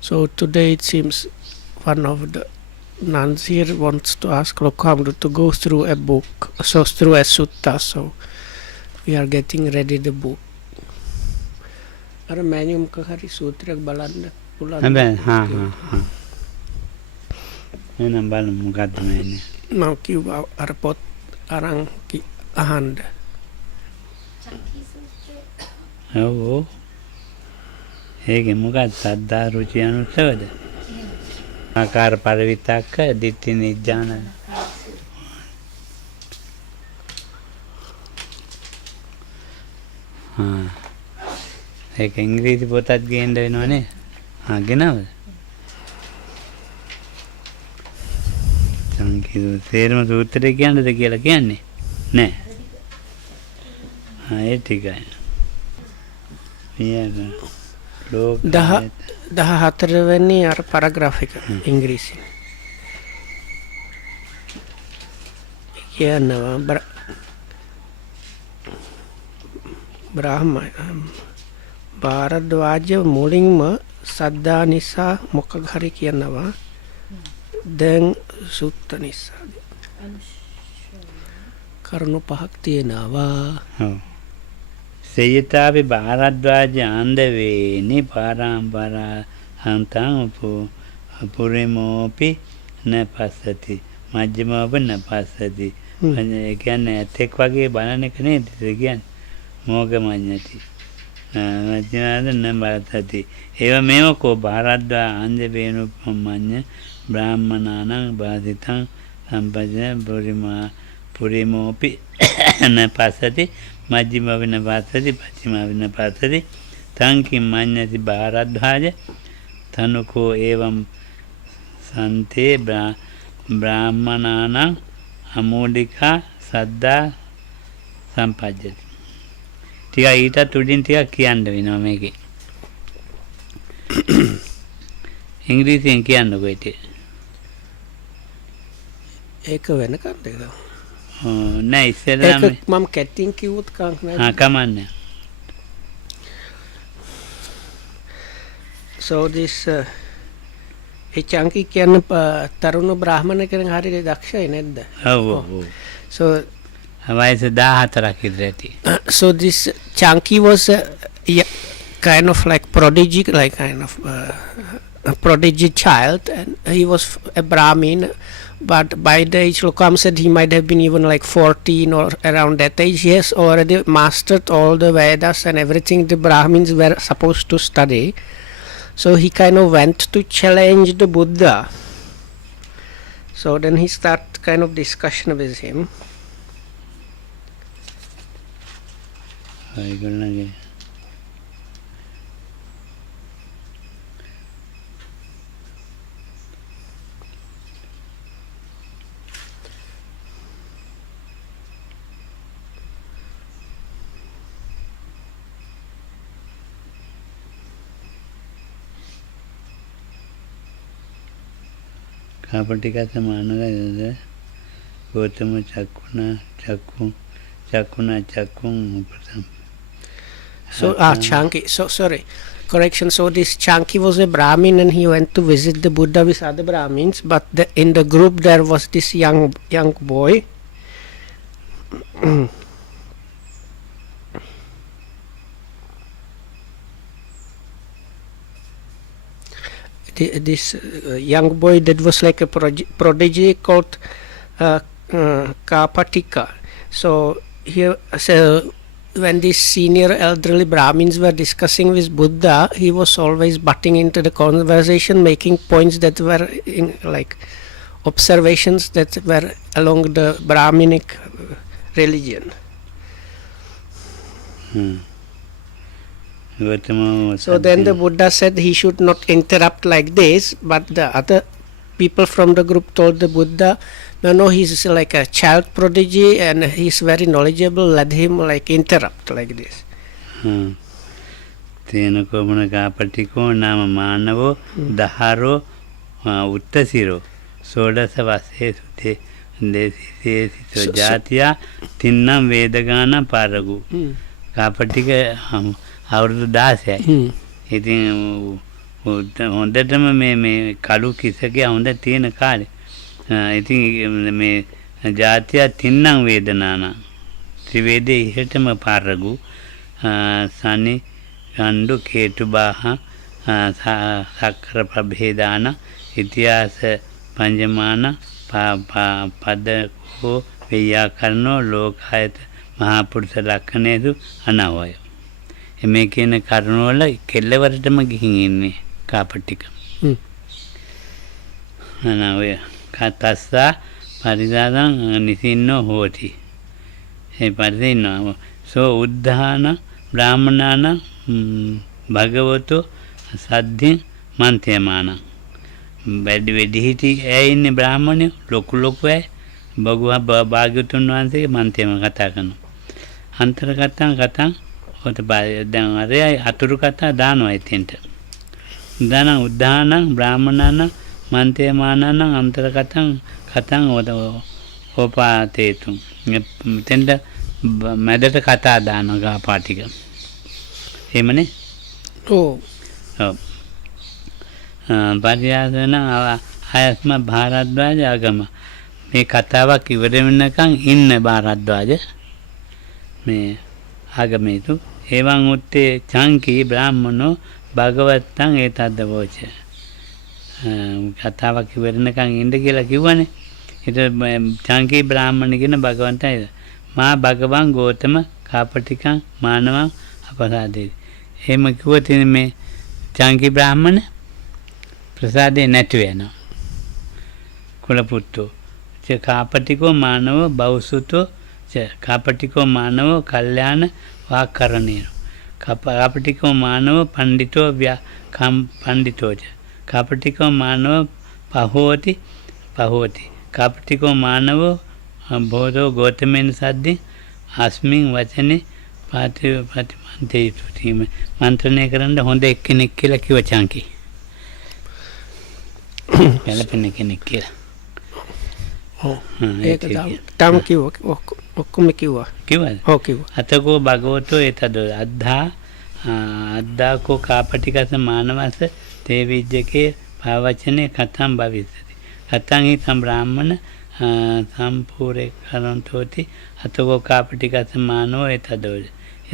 So today it seems one of the nuns here wants to ask Lokamdu to go through a book, so through a sutta. So we are getting ready the book. අර මෑනියුම් කහරි සූත්‍රයක් බලන්න පුළුවන්. හැබැයි එනම් බලමු මොකක්ද මේ. මම කිව්වා අර පොත් අරන් අහන්න. ඔව්. ඒකේ මොකක්ද සද්දා රුචි අනුසවද? ආකාර පරිවිතක්ක දිට්ඨි නිඥාන. ඒක ඉංග්‍රීසි පොතක් ගේන්න වෙනවනේ. ගෙනවද? සංකීර්ණ තේරම සූත්‍රය කියන්නද කියලා කියන්නේ නෑ. ඒ ටිකයි. මෙයාට ලෝක 14 වෙනි අර පැරග්‍රාෆ් එක ඉංග්‍රීසි. කියනවා භාරද්වාජ මුලින්ම සද්දා නිසා මොකක් හරි කියනවා. දැන් සුත්ත නිසා කරුණු පහක් තියෙනවා. සේයතාවි භාරද්වාජ ආන්දවේනි පාරම්පරා හන්තං පුරිමෝපි නපස්සති මජ්ජමෝප නපස්සති. ඒ කියන්නේ ඇතෙක් වගේ බලන එක නේද කියන්නේ. මෝගමඤ්ඤති මජ්ජමාද නපස්සති. ඒව මේව කෝ භාරද්වා ආන්දවේනු මඤ්ඤ බ්‍රාහ්මනානං බාධිතං සම්පජ්ජන පුරිමෝපි නපස්සති මජ්ජිම විනපස්සති පච්චිම විනපස්සති තංකි මඤ්ඤති භාරද්වාජ තනුකෝ එවං සන්තේ බ්‍රාහ්මනානං අමෝලිකා සද්දා සම්පජ්ජති. ටික ඊටත් උඩින් ටිකක් කියන්න වෙනවා මේකේ. ඉංග්‍රීසියෙන් කියන්නකෝ ඒක. ඒක වෙනකන් දෙක. නෑ ඉස්සෙල්ලාම මම කැටින් කිව්වොත් කංක නෑ. කමන්නේ. So this Canki කියන තරුණ බ්‍රාහ්මණ කෙනෙක් හරියට දක්ෂයි නේද? ඔව්. So වයස 14ක් විතර ඇති. So this Canki was a kind of like prodigy, like kind of a prodigy child, and he was a Brahmin. But by the age Lokam said he might have been even like 14 or around that age. He has already mastered all the Vedas and everything the Brahmins were supposed to study. So he kind of went to challenge the Buddha. So then he started kind of discussion with him. කාපටික සමානද ගෝතම චක්කුණ උපසම්. So Canki, so sorry, correction. So this Canki was a Brahmin and he went to visit the Buddha with other Brahmins, but in the group there was this young boy. This young boy that was like a prodigy called Kapatika. So here, so when these senior elderly Brahmins were discussing with Buddha, he was always butting into the conversation, making points that were in like observations that were along the Brahminic religion. So then the Buddha said he should not interrupt like this, but the other people from the group told the Buddha, no, he's like a child prodigy and he's very knowledgeable, let him like interrupt like this. තේනකෝ මොන කාපටිකෝ නාම මානවෝ දහරෝ උත්තසිරෝ සෝඩස වස්සේ සුතේ දේසිතෝ ජාතියා තින්නම් වේදගාන පාරගු කාපටික අවුරුදු 16යි. ඉතින් හොඳටම මේ කළු කිසකේ හොඳ තියෙන කාලේ. ඉතින් මේ ජාතිය තින්නම් වේදනාන ත්‍රිවේදයේ ඉහටම පාරගු සනි ගණ්ඩු කේතුබාහ සක්කර ප්‍රභේදාන ඉතිහාස පංජමාන පදකෝ ව්‍යාකරණෝ ලෝකායත මහා පුරුෂ ලක්ෂණේසු අනවය. මේ කියන කරුණවල කෙල්ලවරටම ගිහින් ඉන්නේ කාපටික. අනවය කතස්සා පරිදාදං නිසින්නෝ හෝති. ඒ පරිදින්නවා. සෝ උද්ධාන බ්‍රාහ්මනාන භගවතු සද්ධින් මන්ත්‍යමාන. වැඩි හිටි ඇය ඉන්නේ බ්‍රාහ්මණයෝ ලොකු ඇය භාග්‍යවතුන් වහන්සේගේ මන්ත්‍යම කතා කරනවා. අන්තර කතං ඔත දැන් අරයයි අතුරු කතා දානවා එතෙන්ට. දාන උද්ධානං බ්‍රාහ්මනාන මන්ත්‍යමානං අන්තර කතං ඕපාතේතු. මෙතෙන්ට මැදට කතා දානවා ගාපාටික. එහෙමනේ? ඔව්. පරියාසන ආයස්ම භාරද්වාජ ආගම. මේ කතාවක් ඉවර වෙනකන් ඉන්න භාරද්වාජ මේ ආගමේතු එවං උත්තේ චංකී බ්‍රාහ්මනෝ භගවත්තං ඒතද්ද වෝච. කතාවක් ඉවර වෙනකන් ඉන්න කියලා කිව්වනේ. ඊට චංකී බ්‍රාහ්මණ කියන භගවන්තයි මා භගවන් ගෝතම කාපටිකං මානවං අපසාදේ. එහෙම කිව්වොත් මේ චංකී බ්‍රාහ්මණ ප්‍රසාදේ නැති වෙනවා. කුලපුත්තෝ කාපටිකෝ මානව බෞසුතෝ කාපටිකෝ මානව කල්යාණ වාකරණේ. කාපටිකෝ මානව පණ්ඩිතෝ පණ්ඩිතෝච. කාපටිකෝ මානව පහෝති. කාපටිකෝ මානව බෝධෝ ගෝතමෙන් සද්දි අස්මින් වචනේ ප්‍රතිමන්තේතු. මන්ත්‍රණය කරන්න හොඳ එක්කෙනෙක් කියලා කිව්ව චංකී. ගැලපෙන කෙනෙක් කියලා. ඒක තම කිව්වා ඔක්කොම කිව්වා. කිව්වද? ඔව් කිව්වා. අතකෝ භගවතෝ ඒතද අද්දාකෝ කාපටිකස මානවස තේ විජ්ජකේ භාවචනේ කතම් භවිස්සති. කතං හි සම්බ්‍රාහ්මණ සම්පූර්ේ කරන්තෝති අතකෝ කාපටිකස මානව ඒතදෝද.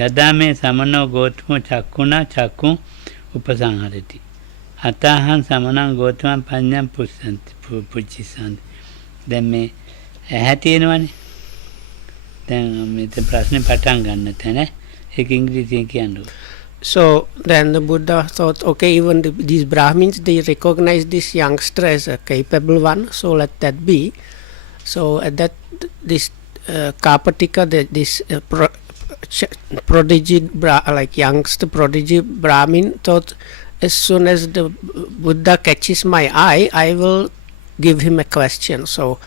යදා මේ සමනෝ ගෝතමෝ චක්කුණා චක්කුම් උපසංහරති. අතහං සමනං ගෝතමං පඤ්ඤං පුච්චිසන්ති. දැන් මේ ඇහැ තියෙනවනේ. දැන් මේ ප්‍රශ්නේ පටන් ගන්න තැන ඒක ඉංග්‍රීසියෙන් කියන්නේ. So then the Buddha thought, okay, even these Brahmins, they recognize this youngster as a capable one, so let that be. So at that, this Kapatika, this prodigy, like youngster prodigy Brahmin thought, as soon as the Buddha catches my eye, I will give him a question. So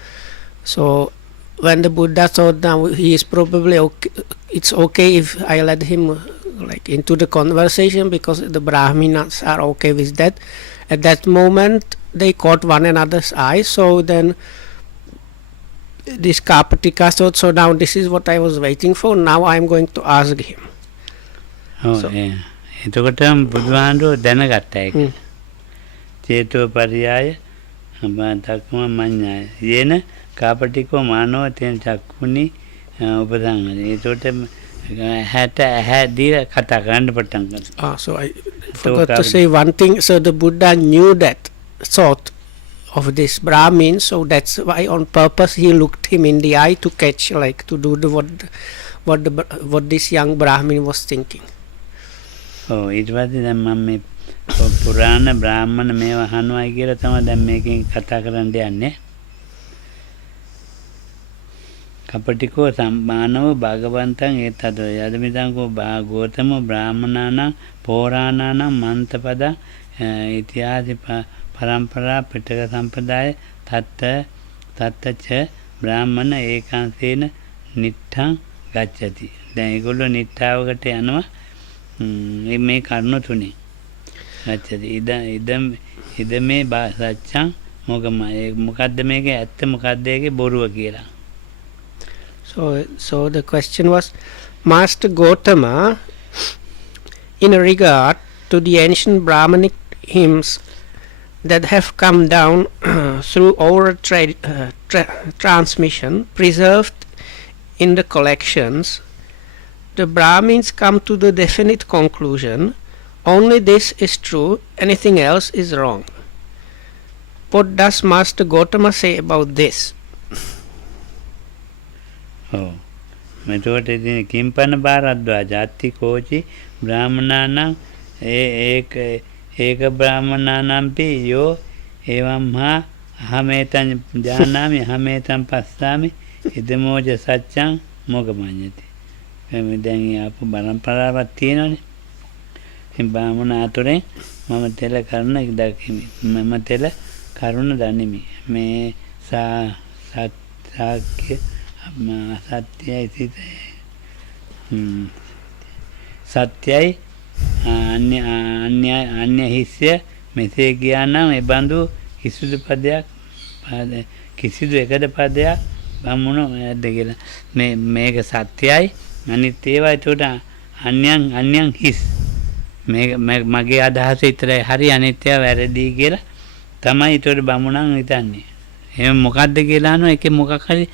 when the Buddha thought now he is probably okay, it's okay if I let him like into the conversation because the Brahminas are okay with that. At that moment they caught one another's eye. So then this Kapatika thought, so now this is what I was waiting for. Now I am going to ask him. එතකොට බුදුහාඳුර දැනගත්තා ඒක. චේතෝ පරියාය තක්ම මඤ්ඤාය. යේන කාපටිකෝ මානව තෙන් චක්කුනි උපසංහරේ. ඒකට ඇහැ දීලා කතා කරන්න පටන් ගත්තා. So I forgot to say one thing. So the Buddha knew that thought of this Brahmin, so that's why on purpose he looked him in the eye to catch, like to do what this young Brahmin was thinking. ඊට පස්සේ දැන් මම මේ පුරාණ බ්‍රාහ්මණ මේව අහනවායි කියලා තමයි දැන් මේකෙන් කතා කරන්න යන්නේ. කපටිකෝ සම්මානව භගවන්තං ඒතද යදමිතංකෝ ගෝතම බ්‍රාහ්මනාන පෝරාණාන මන්තපද ඉතිහාස පරම්පරා පිටක සම්පදාය තත්තච බ්‍රාහ්මණ ඒකාන්තේන නිට්ඨං ගච්ඡති. දැන් ඒගොල්ලෝ නිට්ඨාවකට යනවා මේ කරුණු තුනේ. ගච්ඡති. ඉදමේ සත්‍යං මොකද්ද මේකේ ඇත්ත මොකද්ද ඒකේ බොරුව කියලා. So the question was, Master Gautama, in regard to the ancient Brahmanic hymns that have come down through oral transmission, preserved in the collections, the Brahmins come to the definite conclusion, only this is true, anything else is wrong. What does Master Gautama say about this? Oh. මෙතකොට ඉතින් කිම්පන භාරද්වාජ අත්තිකෝචි බ්‍රාහ්මනානම් ඒක බ්‍රාහ්මනානම්පි යෝ එවම් හා අහමේතං ජානාමි අහමේතං පස්සාමි ඉදමෝජ සච්චං මොගමඤ්ඤති. මේ දැන් ආපු පරම්පරාවක් තියෙනනේ. ඉතින් බ්‍රාහ්මණ අතුරෙන් මම තෙල කරුණ දකිමි. මම තෙල කරුණ දනිමි. මේ සත්‍ය සත්‍යයි අන්‍ය හිස්ය මෙසේ ගියා නම් ඒ බඳු කිසිදු එකද පදයක් බමුණු නැද්ද කියලා මේක සත්‍යයි අනිත් ඒවා ඒකට අන්‍යයන් හිස් මගේ අදහස විතරයි හරි අනිත් ඒවා වැරදි කියලා තමයි ඒකට බමුණන් හිතන්නේ. එහෙම මොකද්ද කියලා අහනවා ඒකේ මොකක් හරි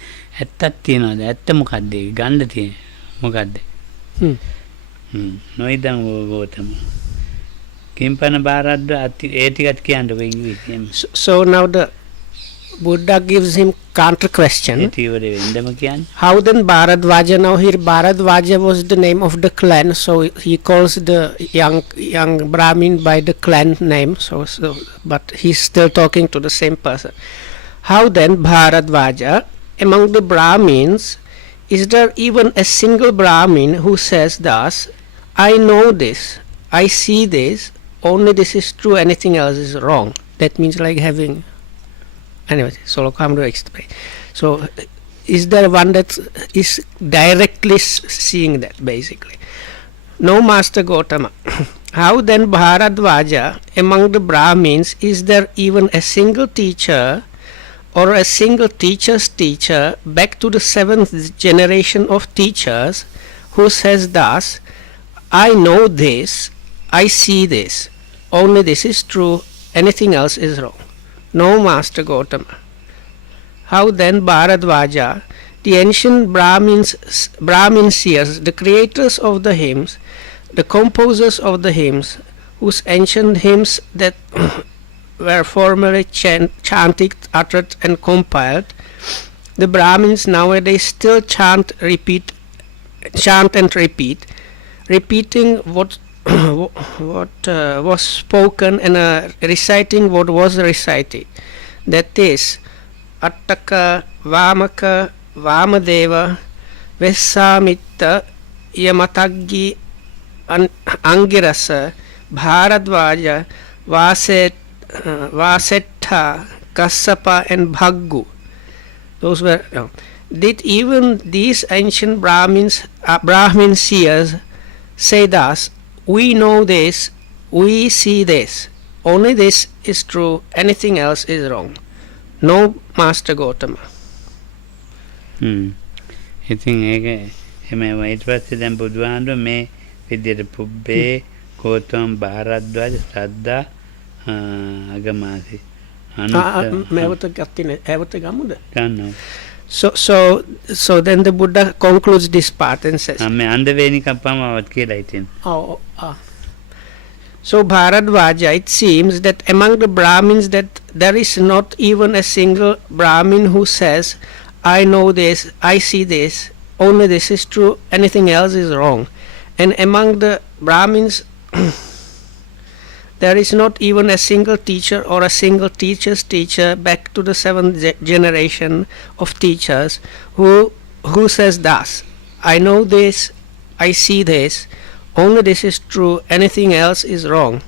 ඇත්තක් තියනවාද? ඇත්ත මොකද්ද? ගන්න තියෙන්නේ මොකද්ද? නොයිදන් ගෝතම කිම්පන බාරද්ද ඒ ටිකත් කියන්නකො ඉංග්‍රීසියෙන්. So now the Buddha gives him counter question. How then Bharadwaja? Now here Bharadwaja was the name of the clan, so he calls the young Brahmin by the clan name. So but he's still talking to the same person. How then Bharadwaja, among the Brahmins, is there even a single Brahmin who says thus, I know this, I see this, only this is true, anything else is wrong? That means like having... Anyway, so come to explain. So is there one that is directly seeing that, basically? No, Master Gautama. How then Bharadwaja, among the Brahmins, is there even a single teacher or a single teacher's teacher back to the 7th generation of teachers who says thus, I know this, I see this, only this is true, anything else is wrong? No, Master Gautama. How then Bharadwaja, the ancient Brahmin seers, the creators of the hymns, the composers of the hymns, whose ancient hymns that were formerly chanted, uttered and compiled, the Brahmins nowadays still chant and repeat, repeating what was spoken and reciting what was recited. That is, Attaka, Vamaka, Vamadeva, Vessamitta, Yamataggi, Angirasa, Bharadwaja, Vasetta, Kassapa and Bhaggu. Those were did even these ancient Brahmin seers say thus, we know this, we see this, only this is true, anything else is wrong? No, Master Gautama. ඉතින් ඒක එමෙ ඊට පස්සේ දැන් බුදුහාමුදුරුවෝ මේ විදියට පුබ්බේ ගෞතම භාරද්වාජ ශ්‍රද්ධා අගමාසි So then the Buddha concludes this part and says, so Bharadwaja, it seems that among the Brahmins that there is not even a single Brahmin who says, I know this, I see this, only this is true, anything else is wrong. And among the Brahmins there is not even a single teacher or a single teacher's teacher back to the 7th generation of teachers who says thus, I know this, I see this, only this is true, anything else is wrong.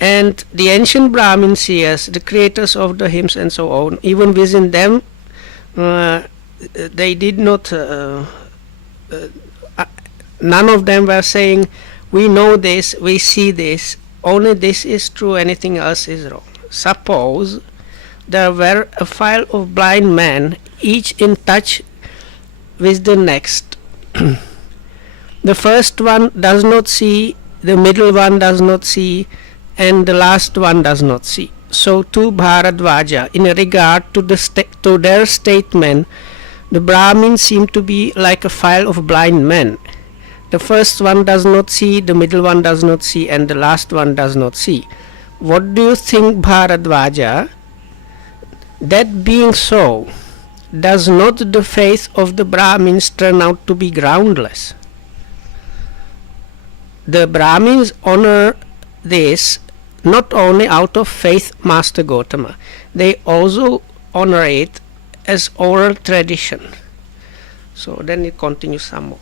And the ancient Brahmin seers, the creators of the hymns and so on, even within them, they did not, none of them were saying, we know this, we see this, only this is true, anything else is wrong. Suppose there were a file of blind men, each in touch with the next. The first one does not see, the middle one does not see, and the last one does not see. So too Bharadwaja, in regard to to their statement, the Brahmins seem to be like a file of blind men. The first one does not see, the middle one does not see, and the last one does not see. What do you think, Bharadwaja? That being so, does not the faith of the Brahmins turn out to be groundless? The Brahmins honor this not only out of faith, Master Gautama, they also honor it as oral tradition. So then it continues some more.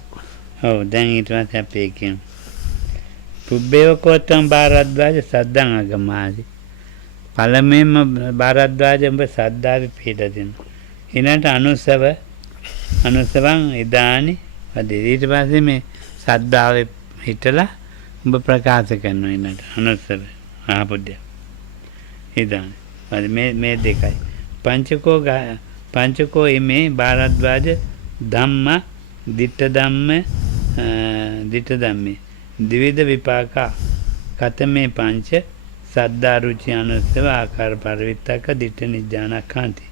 ඔව් දැන් ඊට පස්සේ අපි කියමු. පුබ්බේවකෝත්තම භාරද්වාජ සද්දං අගමාදි. පළමුවෙන්ම භාරද්වාජ උඹ සද්දාවේ පිට දෙනවා. ඊළඟට අනුසවං ඉදානි වදී. ඊට පස්සේ මේ සද්දාවේ හිටලා උඹ ප්‍රකාශ කරනවා ඊළඟට අනුසව ආපුද්‍ය. ඉදානි. මේ දෙකයි. පංචකෝ ඉමේ භාරද්වාජ ධම්ම ditta dhamme dividha vipaka katame pancha saddha ruchi anusava akara parivittaka ditta nijjana kanti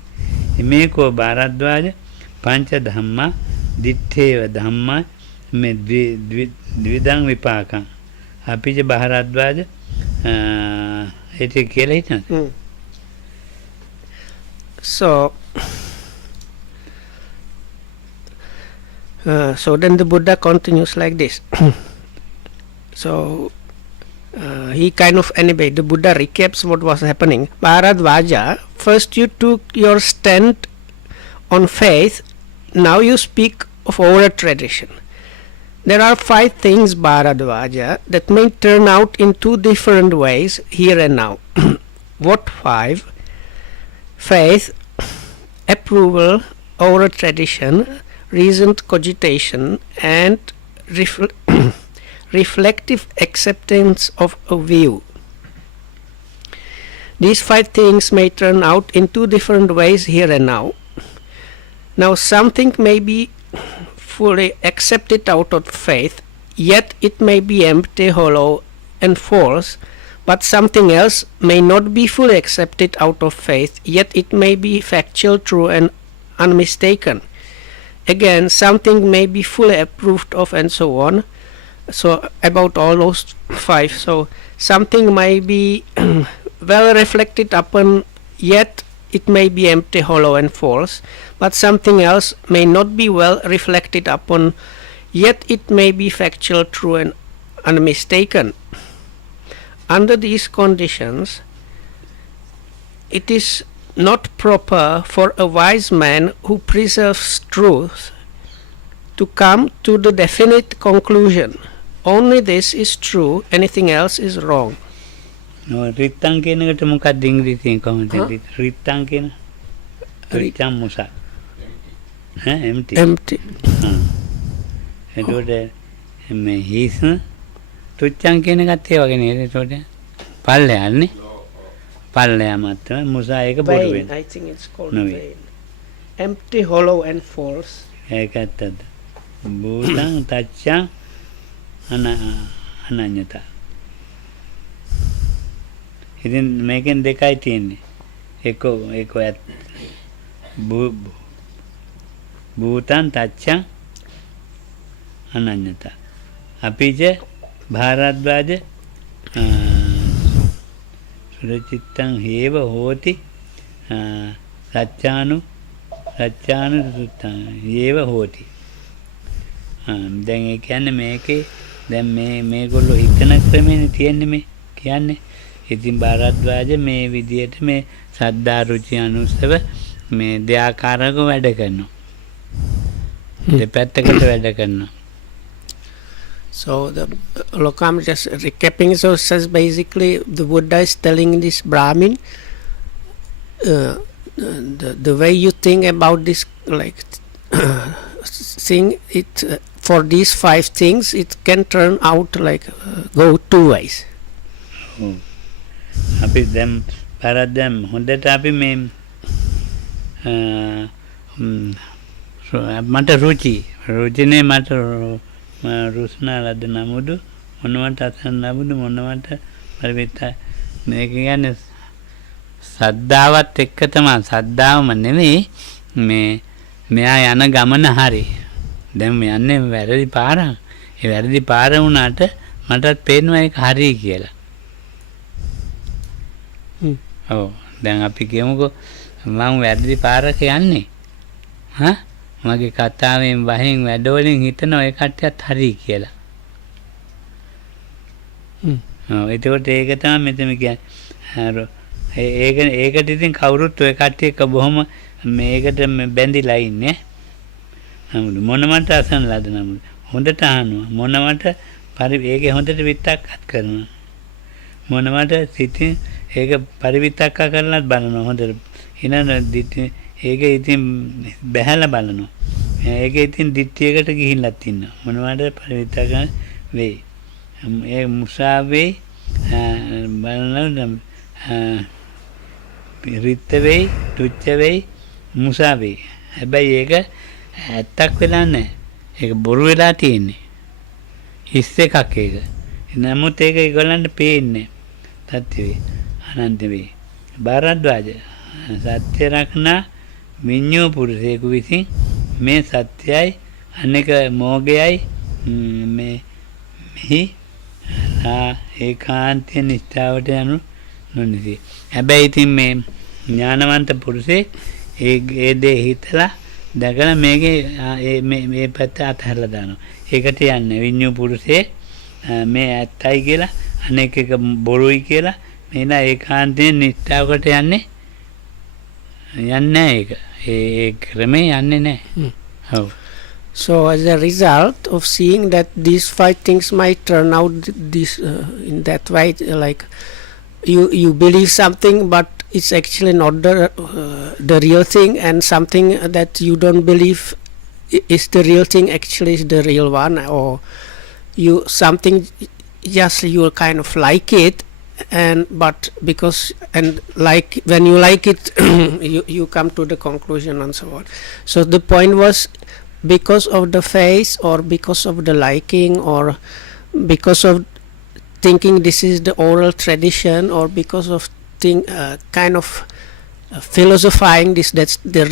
imeko bharadwaja pancha dhamma ditteva dhamma me dvidang vipaka apija bharadwaja ete kiyala hitana. So then the Buddha continues like this. So he kind of, anyway, the Buddha recaps what was happening. Bharadwaja, first you took your stand on faith, now you speak of oral tradition. There are 5 things, Bharadwaja, that may turn out in 2 different ways here and now. What 5? Faith, approval, oral tradition, reasoned cogitation, and reflective acceptance of a view. These 5 things may turn out in 2 different ways here and now. Now something may be fully accepted out of faith, yet it may be empty, hollow, and false, but something else may not be fully accepted out of faith, yet it may be factual, true, and unmistaken. Again, something may be fully approved of, and so on. So about all those 5. So something may be well reflected upon, yet it may be empty, hollow, and false, but something else may not be well reflected upon, yet it may be factual, true, and unmistaken. Under these conditions, it is not proper for a wise man who preserves truth to come to the definite conclusion. Only this is true, anything else is wrong. රිත්තං කියන එකට මොකක්ද ඉංග්‍රීසියෙන් කොහොමද රිත්තං කියන රිත්තං මුසා empty එතකොට මේ හිස් තුච්ඡං කියන එකත් ඒ වගේ නේද එතකොට පල්ලයන්නේ පල්ලය මත මුසා ඒක බොරු වෙන I think it's called vain. Empty, hollow, and false. ඒකත් අද භූතං තච්ඡං අනඤ්ඤතා. ඉතින් මේකෙන් දෙකයි තියෙන්නේ. එක ඇත් භූතං තච්ඡං අනඤ්ඤතා. අපිජ භාරද්වාජ සුරචිත්තං හේව හෝති සච්ඡානු සුත්තං හේව හෝති. දැන් ඒ කියන්නේ මේකේ දැන් මේගොල්ලෝ හිතන ක්‍රමෙනේ තියෙන්නේ මේ කියන්නේ. ඉතින් භාරද්වාජ මේ විදියට මේ සද්දා රුචි අනුස්සව මේ දෙආකාරව වැඩ කරනවා. දෙපැත්තකට වැඩ කරනවා. So the Lokam just recapping, so says basically the Buddha is telling this Brahmin the way you think about this like thing, it for these 5 things it can turn out like go 2 ways. අපි දැන් පරද්දම් හොඳට අපි මේ මට රුචිනේ මට රුස්නා ලද නමුදු මොනවට අසන්න නමුදු මොනවට පරිවිත මේක කියන්නේ සද්ධාවත් එක්ක තමයි සද්ධාවම නෙවෙයි මේ මෙයා යන ගමන හරි. දැන් මේ යන්නේ වැරදි පාර. ඒ වැරදි පාර වුණාට මටත් පේනවා ඒක හරි කියලා. ඔව් දැන් අපි කියමුකෝ මම වැරදි පාරක යන්නේ. මගේ කතාවෙන් වහෙන් වැඩවලින් හිතනවා ඒ කට්ටියත් හරි කියලා. එතකොට ඒක තමයි මෙතන කියන්නේ. ඒකට ඉතින් කවුරුත් ඔය කට්ටිය එක බොහොම මේකට බැඳිලා ඉන්නේ. මොනමට අසන ලද නමුත් හොඳට අහනවා. මොනමට ඒකේ හොඳට විතක්කත් කරනවා. මොනමට සිතින් ඒක පරිවිතක්ක කරලත් බලනවා හොඳට. ඒක ඉතින් බැහැලා බලනවා. ඒක ඉතින් දිට්ඨියකට ගිහිල්ලත් ඉන්නවා. මොනවද පරිවිතක්ක වෙයි. ඒ මුසාවේ බලන රිත්ත වෙයි, තුච්ච වෙයි, මුසා වෙයි. හැබැයි ඒක ඇත්තක් වෙලා නැහැ. ඒක බොරු වෙලා තියෙන්නේ. හිස් එකක් ඒක. නමුත් ඒක ඒගොල්ලන්ට පේන්නේ සත්‍ය වේ. අනන්ත වේ. භාරද්වාජ සත්‍ය රක්නා විඤ්ඤෝ පුරුෂයෙකු විසින් මේ සත්‍යයි අනෙක මෝගයයි මෙහි ඒකාන්තය නිෂ්ඨාවට යනු නොනිසි. හැබැයි ඉතින් මේ ඥානවන්ත පුරුෂයෙක් ඒ දේ හිතලා දැකලා මේකේ මේ පැත්ත අතහැරලා දානවා. ඒකට යන්නේ විඤ්ඤෝ පුරුෂයෙක් මේ ඇත්තයි කියලා අනෙක් එක බොරුයි කියලා මේලා ඒකාන්තයෙන් නිෂ්ඨාවකට යන්නේ ඒක. ඒ ක්‍රමේ යන්නේ නැහැ. ඔව්. So as a result of seeing that these 5 things might turn out this in that way, like you believe something but it's actually not the real thing, and something that you don't believe is the real thing actually is the real one, or you something just you kind of like it, and but because and like when you like it you come to the conclusion and so on. So the point was, because of the face or because of the liking or because of thinking this is the oral tradition or because of kind of philosophizing this, that's the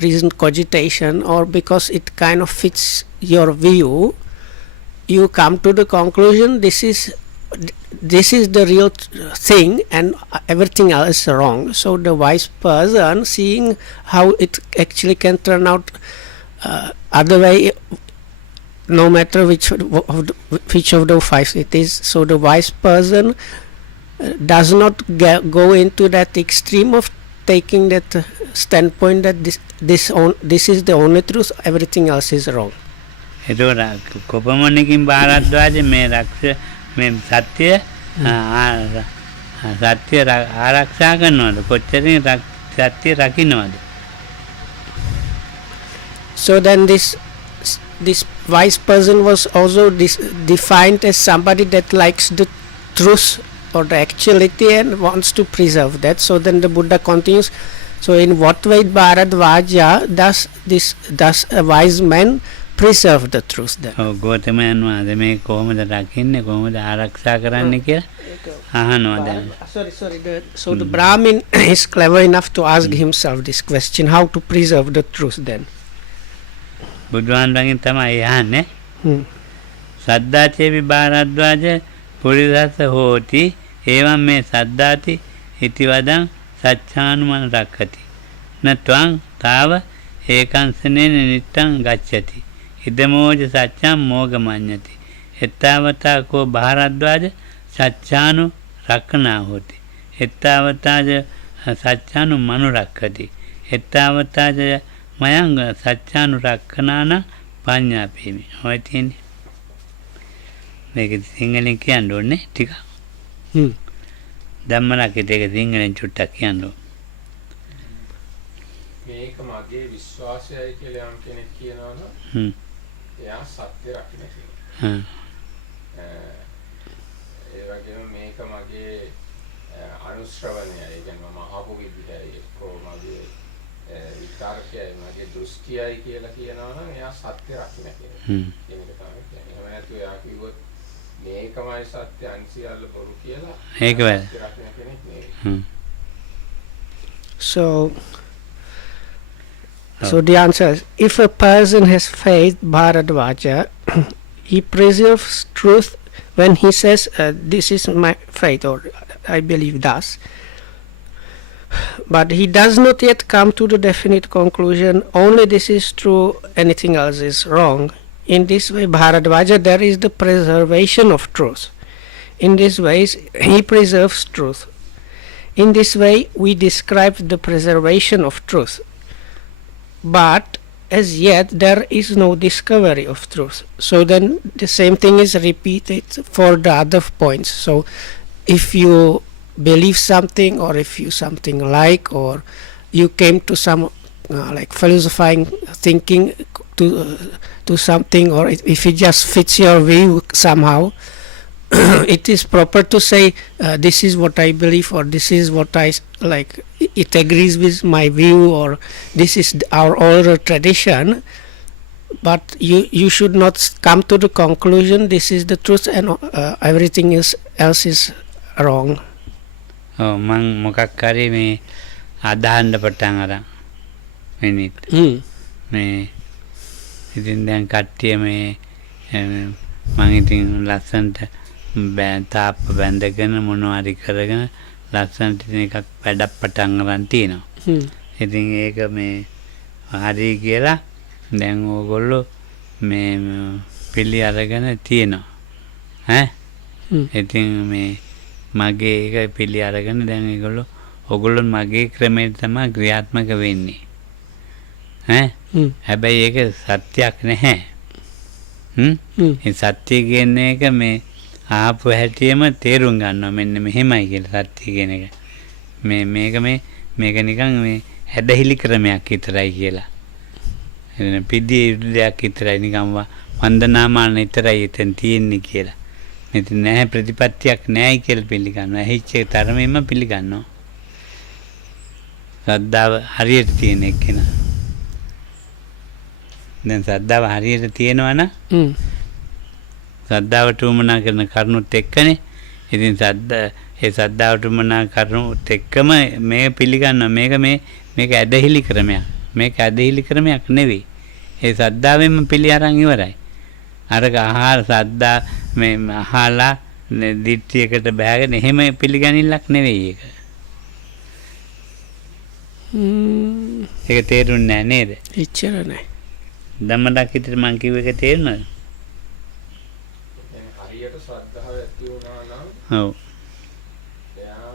reason cogitation, or because it kind of fits your view, you come to the conclusion this is the real thing and everything else is wrong. So the wise person, seeing how it actually can turn out other way, no matter which of the 5 it is, so the wise person does not go into that extreme of taking that standpoint that this is the only truth, everything else is wrong. එතකොට කොපමණකින් භාරද්වාජ මේ සත්‍ය ආරක්ෂා කරනවද? කොච්චරින් සත්‍ය රකින්නවද? So then this wise person was also defined as somebody that likes the truth or the actuality and wants to preserve that. So then the Buddha continues, so in what way Bharadvaja does a wise man preserve the truth then? ගෝතමයන් වහන්සේ මේ කොහොමද රකින්නේ, කොහොමද ආරක්ෂා කරන්නේ කියලා අහනවා දැන්. Sorry. So the Brahmin is clever enough to ask himself this question, how to preserve the truth then? බුදුහාමුදුරන්ගෙන් තමයි යහන්නේ. සද්දාචේපි භාරද්වාජ පුරිසස්ස හෝති එවං මේ සද්දාති ඉතිවදං සච්ඡානුමන රක්ඛති නත්වං තාව ඒකංසනේන නිට්ටං ගච්ඡති ඉදමෝජ සච්ඡං මෝගමඤ්ඤති එත්තාවතා කෝ භාරද්වාජ සච්ඡානු රක්ඛනා හෝති එත්තාවතාජ සච්ඡානු මනු රක්ඛති එත්තාවතාජ මයං සච්ඡානු රක්ඛනාන පඤ්ඤාපේමි. ඔය තියෙන්නේ මේක සිංහලෙන් කියන්න ඕනේ ටික. ධම්මරක්කිත ඒක සිංහලෙන් චුට්ටක් කියන්න ඕනේ. මේක මගේ විශ්වාසයයි කියලා යම් කෙනෙක් කියනවනම් එයා සත්‍ය රකින්න කියනවා. ඒ වගේම මේක මගේ අනුශ්‍රවණයයි. ඒ කියන්නේ මම අහපු විදිහයි එක්කෝ මගේ විචාරකයයි මගේ දෘෂ්ටියයි කියලා කියනවනම් එයා සත්‍ය රකින්න කියනවා. කියන එක තමයි කියන්නේ. එහෙම නැත්නම් එයා කිව්වොත් මේකමයි සත්‍ය අන්සියල්ල බොරු කියලා ඒක වැරදි. සත්‍ය රකින්න කෙනෙක් නෙවෙයි. So the answer is, if a person has faith, Bharadvaja, he preserves truth when he says, this is my faith, or I believe thus. But he does not yet come to the definite conclusion, only this is true, anything else is wrong. In this way, Bharadvaja, there is the preservation of truth. In this way, he preserves truth. In this way, we describe the preservation of truth. But as yet, there is no discovery of truth. So then the same thing is repeated for the other points. So if you believe something, or if you something like, or you came to some like philosophizing thinking to something, or if it just fits your view somehow, it is proper to say this is what I believe, or this is what I like, it agrees with my view, or this is our oral tradition. But you should not come to the conclusion this is the truth and everything else is wrong. මං මොකක් හරි මේ අදහන්න පටන් අරන් මිනිත් මේ ඉතින් දැන් කට්ටිය මේ මං ඉතින් ලස්සන්ට තාප්ප බැඳගෙන මොනවාරි කරගෙන ලස්සන්ට එකක් වැඩක් පටන් අරන් තියෙනවා. ඉතින් ඒක මේ හරි කියලා දැන් ඕගොල්ලෝ මේ පිළි අරගෙන තියෙනවා. ඉතින් මේ මගේ ඒක පිළි අරගෙන දැන් ඒගොල්ලෝ ඔගොල්ලෝ මගේ ක්‍රමයට තමයි ක්‍රියාත්මක වෙන්නේ. හැබැයි ඒක සත්‍යයක් නැහැ. ඒ සත්‍ය කියන්නේ එක මේ ආපු හැටියෙම තේරුම් ගන්නවා මෙන්න මෙහෙමයි කියලා සත්‍ය කියන එක. මේක නිකන් මේ ඇදහිලි ක්‍රමයක් විතරයි කියලා. එතන පිළිදී දෙයක් විතරයි නිකන් වන්දනාමාන විතරයි එතන තියෙන්නේ කියලා. මෙතන නැහැ ප්‍රතිපත්තියක් නැහැ කියලා පිළිගන්නවා. ඇහිච්ච තරමෙම පිළිගන්නවා. සද්ධාව හරියට තියෙන එක්කෙනා. දැන් සද්ධාව හරියට තියෙනවා නම් සද්ධාවට උමනා කරන කරුණුත් එක්කනේ. ඉතින් ඒ සද්ධාවට උමනා කරුණුත් එක්කම මේ පිළිගන්නවා. මේක ඇදහිලි ක්‍රමයක්. මේක ඇදහිලි ක්‍රමයක් නෙවෙයි. ඒ සද්ධාවෙන්ම පිළි අරන් ඉවරයි. අරක ආහාර සද්දා මේ අහලා දිට්ඨියකට බෑගෙන එහෙම පිළිගනින්නක් නෙවෙයි ඒක. ඒක තේරුන්නේ නැහැ නේද? එච්චර නෑ. ධම්මටක් විතර මං කිව්ව එක තේරුණාද? දැන් හරියට ශ්‍රද්ධාව ඇති වුණා නම් ඔව්. එයා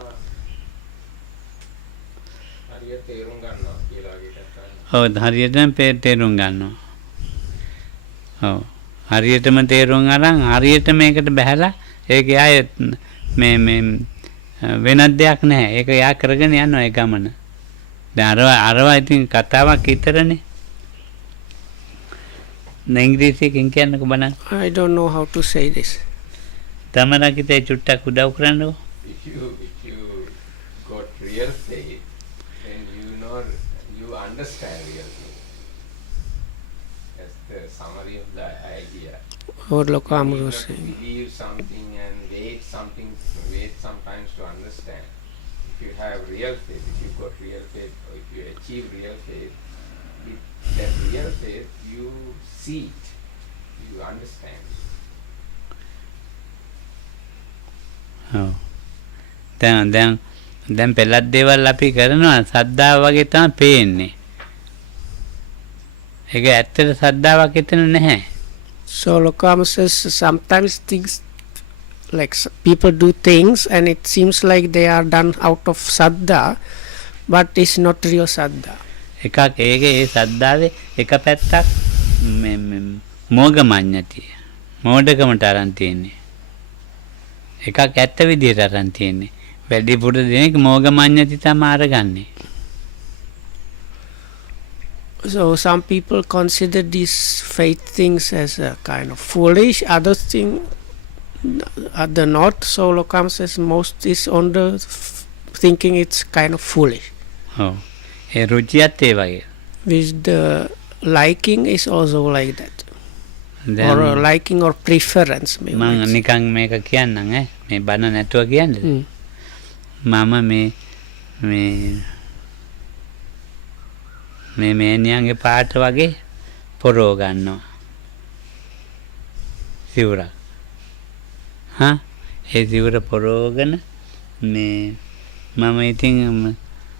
හරියට තේරුම් ගන්නවා කියලා වගේ එකක්. ඔව් හරියටම තේරුම් ගන්නවා. ඔව්. හරියටම තේරුම් අරන් හරියට මේකට බහැලා ඒක යාය මේ වෙනත් දෙයක් නැහැ. ඒක යා කරගෙන යනවා ඒ ගමන. දැන් අරවා ඉතින් කතාවක් විතරනේ. ඉංග්‍රීසියෙන් කියන්නකො බලන්න. I don't know how to say this. තමලා කිතේ චුට්ටක් උදව් කරන්නකො. If you got real faith, then you understand real faith. That's the summary of the idea. What Lokamru You was have to saying. believe something and wait sometimes to understand. If you have real faith, if you got real faith, or if you achieve real faith, with that real faith you see it, you understand. ඔව්. දැන් පෙළක් දේවල් අපි කරනවා සද්දාව වගේ තමයි පේන්නේ. ඒක ඇත්තට සද්දාවක් එතන නැහැ. So Lokam says sometimes things like people do things and it seems like they are done out of saddha, but it's not real saddha. එකක් ඒ සද්දාවේ එක පැත්තක් මෝගමඤ්ඤතිය. මෝඩකමට අරන් තියෙන්නේ. එකක් ඇත්ත විදිහට අරන් තියෙන්නේ. වැඩිපුර දෙනෙක් මෝගමඤ්ඤති තමයි අරගන්නේ. So some people consider these faith things as a kind of foolish, other not. So Lokam says most is on the thinking it's kind of foolish. ඔව්. ඒ රුචියත් ඒ වගේ. Which the liking is also like that. or liking or preference. මම නිකන් මේක කියන්නම් මේ බන නැතුව කියන්නේ. මම මේ මේනියන්ගේ පාට වගේ පොරව ගන්නවා. සිවුර. ඒ සිවුර පොරවගෙන මම ඉතින්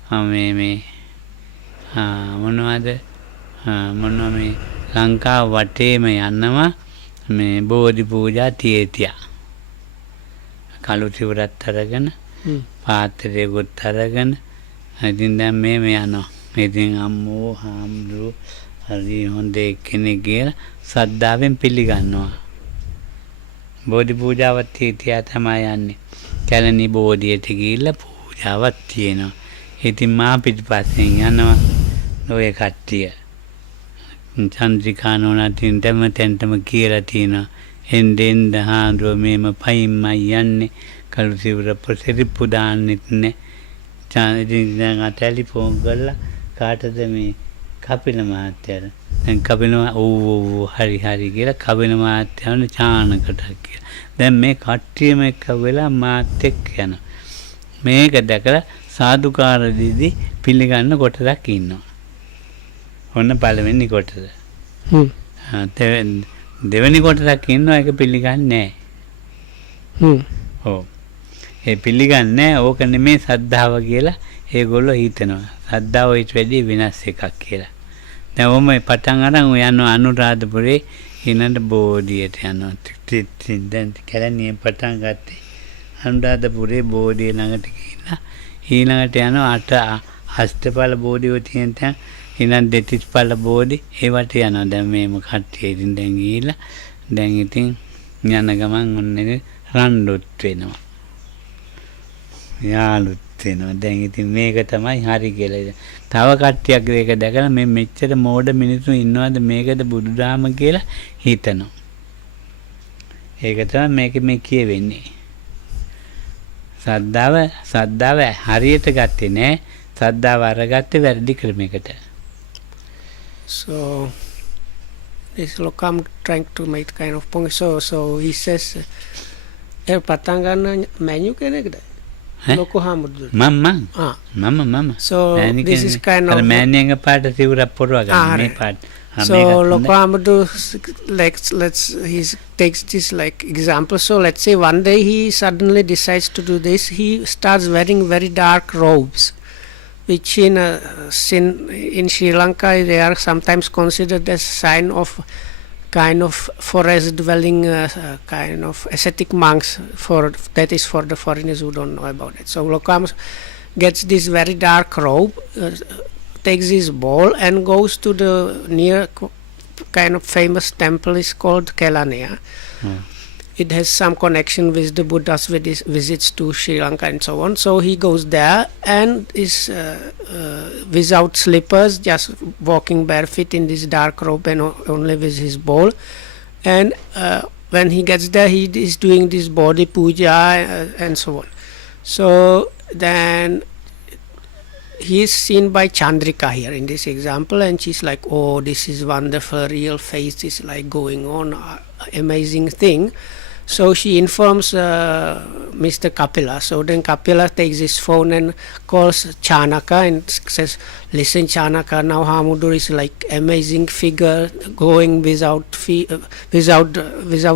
මේ මොනවද මේ ලංකාව වටේම යනවා මේ බෝධි පූජා තියේතියා. කළු සිවුරත් අරගෙන පාත්‍රයකුත් අරගෙන ඉතින් දැන් මේ යනවා. ඉතින් අම්මෝ හාමුදුරුවෝ හරි හොඳ කෙනෙක් කියලා සද්ධාවෙන් පිළිගන්නවා. බෝධි පූජාවත් තියේතියා තමයි යන්නේ. කැලණි බෝධියට ගිහිල්ලා පූජාවක් තියෙනවා. ඉතින් මා පිටිපස්සෙන් යනවා ඔය කට්ටිය. චන්ද්‍රිකා නෝනාටින් තැන්ටම කියලා තියෙනවා. එන්ඩෙන්ද හාමුදුරුවෝ මේම පයින්මයි යන්නේ. කළු සිවුර පොසිරිප්පු දාන්නෙත් නෑ. ඉතින් දැන් ටෙලිෆෝන් කරලා කාටද මේ කපිල මහත්තයාට. දැන් කපිල හරි කියලා කපිල මහත්තයාට චානකටක් කියලා. දැන් මේ කට්ටියම එක්ක වෙලා මාත් එක්ක යනවා. මේක දැකලා සාදුකාර දීදී පිළිගන්න කොටසක් ඉන්නවා. ඔන්න පළවෙනි කොටස. දෙවෙනි කොටසක් ඉන්නවා ඒක පිළිගන්නේ නැහැ. ඔව්. ඒ පිළිගන්නේ ඕක නෙමේ සද්ධාව කියලා ඒගොල්ලෝ හිතනවා. සද්ධාව ඊට වැඩි වෙනස් එකක් කියලා. දැන් ඔම පටන් අරන් යනවා අනුරාධපුරේ ඊනට බෝධියට යනවා. දැන් කැලණියේ පටන් ගත්තේ අනුරාධපුරේ බෝධිය ළඟට ගිහිල්ලා ඊළඟට යනවා අෂ්ටඵල බෝධිය තියෙන තැන ඊළඟ දෙතිස්ඵල බෝධි ඒවට යනවා. දැන් මේම කට්ටිය ඉතින් දැන් ගිහිල්ලා දැන් ඉතින් යන ගමන් ඔන්නේ රණ්ඩුත් වෙනවා. යාළුත් වෙනවා. දැන් ඉතින් මේක තමයි හරි කියලා. තව කට්ටියක් මේක දැකලා මේ මෙච්චර මෝඩ මිනිස්සු ඉන්නවද මේකද බුදුදහම කියලා හිතනවා. ඒක තමයි මේක මේ කියවෙන්නේ. සද්ධාව හරියට ගත්තේ නෑ. සද්ධාව අරගත්තේ වැරදි ක්‍රමයකට. So this Lokam trying to make kind of point. So he says Patangana menu kenekda. Loko Hamudu. Mama. So this is kind of manning a part of the Puraga part. So Loko Hamudu he takes this like example. So let's say one day he suddenly decides to do this. He starts wearing very dark robes, which in Sri Lanka they are sometimes considered as sign of kind of forest dwelling kind of ascetic monks. That is for the foreigners who don't know about it. So Lokam gets this very dark robe, takes his bowl and goes to the near kind of famous temple is called Kelaniya. It has some connection with the Buddha's visits to Sri Lanka and so on. So he goes there and is without slippers, just walking barefoot in this dark robe and only with his bowl. And when he gets there, he is doing this body puja and so on. So then he is seen by Chandrika here in this example, and she's like, oh, this is wonderful, real faith is like going on, amazing thing. So she informs Mr. Kapila. So then Kapila takes his phone and calls Chanaka and says, listen Chanaka, now Hamudur is like amazing figure, going without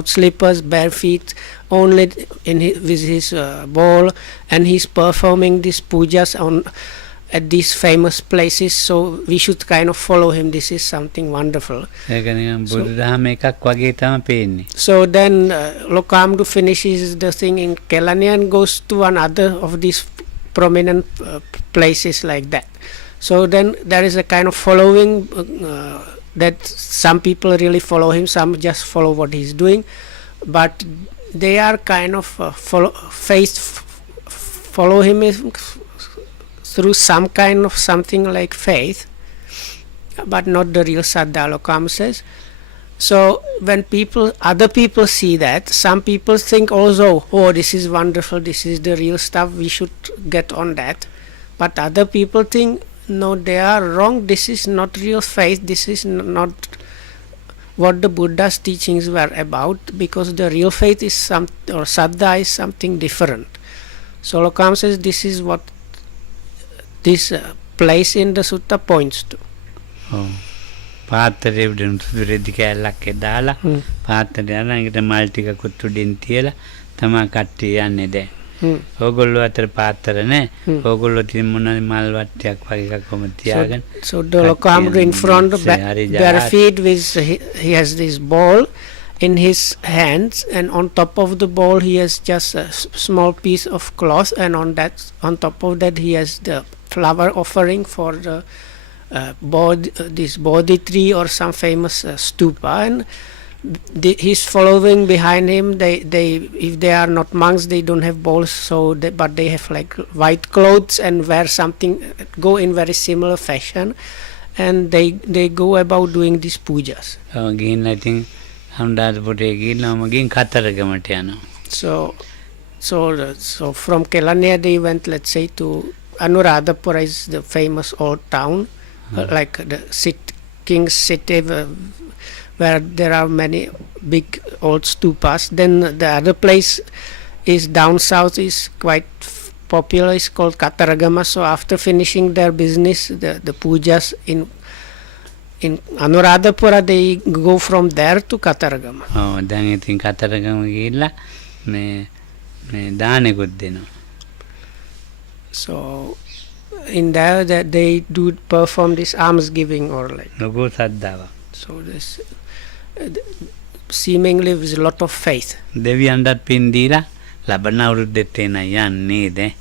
slippers, bare feet, only with his bowl, and he's performing these pujas at these famous places, so we should kind of follow him. This is something wonderful. So then Lokamdu finishes the thing in Kelaniya and goes to another of these prominent places like that. So then there is a kind of following that some people really follow him, some just follow what he's doing, but they are kind of follow him through some kind of something like faith, but not the real Saddha, Lokam says. So when other people see that, some people think also, oh, this is wonderful, this is the real stuff, we should get on that. But other people think, no, they are wrong, this is not real faith, this is not what the Buddha's teachings were about, because the real faith is or saddha is something different. So Lokam says this is what this place in the sutta points to. පාත්තරේ උඩින් සුදු රෙදි කෑල්ලක් දාලා පාත්තරේ අරන් ඒකට මල් ටිකකුත් උඩින් තියලා තමයි කට්ටිය යන්නේ දැන්. ඕගොල්ලෝ අතර පාත්තර නැහැ. ඕගොල්ලෝ තින් මොනවාරි මල් වට්ටියක් වගේ එකක් කොහොම තියාගෙන. So the Lokam in front bare feet with he has this ball in his hands, and on top of the ball he has just a small piece of cloth, and on top of that he has the flower offering for the this Bodhi tree or some famous stupa, and he's following behind him. They if they are not monks, they don't have bowls, but they have like white clothes and wear something, go in very similar fashion, and they go about doing these pujas. Again, I think So from Kelaniya they went, let's say, to Anuradhapura, is the famous old town, like the king's city, where there are many big old stupas. Then the other place is down south, is quite popular, is called Kataragama. So after finishing their business, the pujas in Anuradhapura, they go from there to Kataragama. දැන් ඉතින් කතරගම ගිහිල්ලා මේ දානෙකුත් දෙනවා. So in there that they do perform this alms giving or like. ලොකු සද්දාවක්. So this seemingly with a lot of faith. දෙවියන්ටත් පින් දීලා ලබන අවුරුද්දෙත් එන යන්නේ.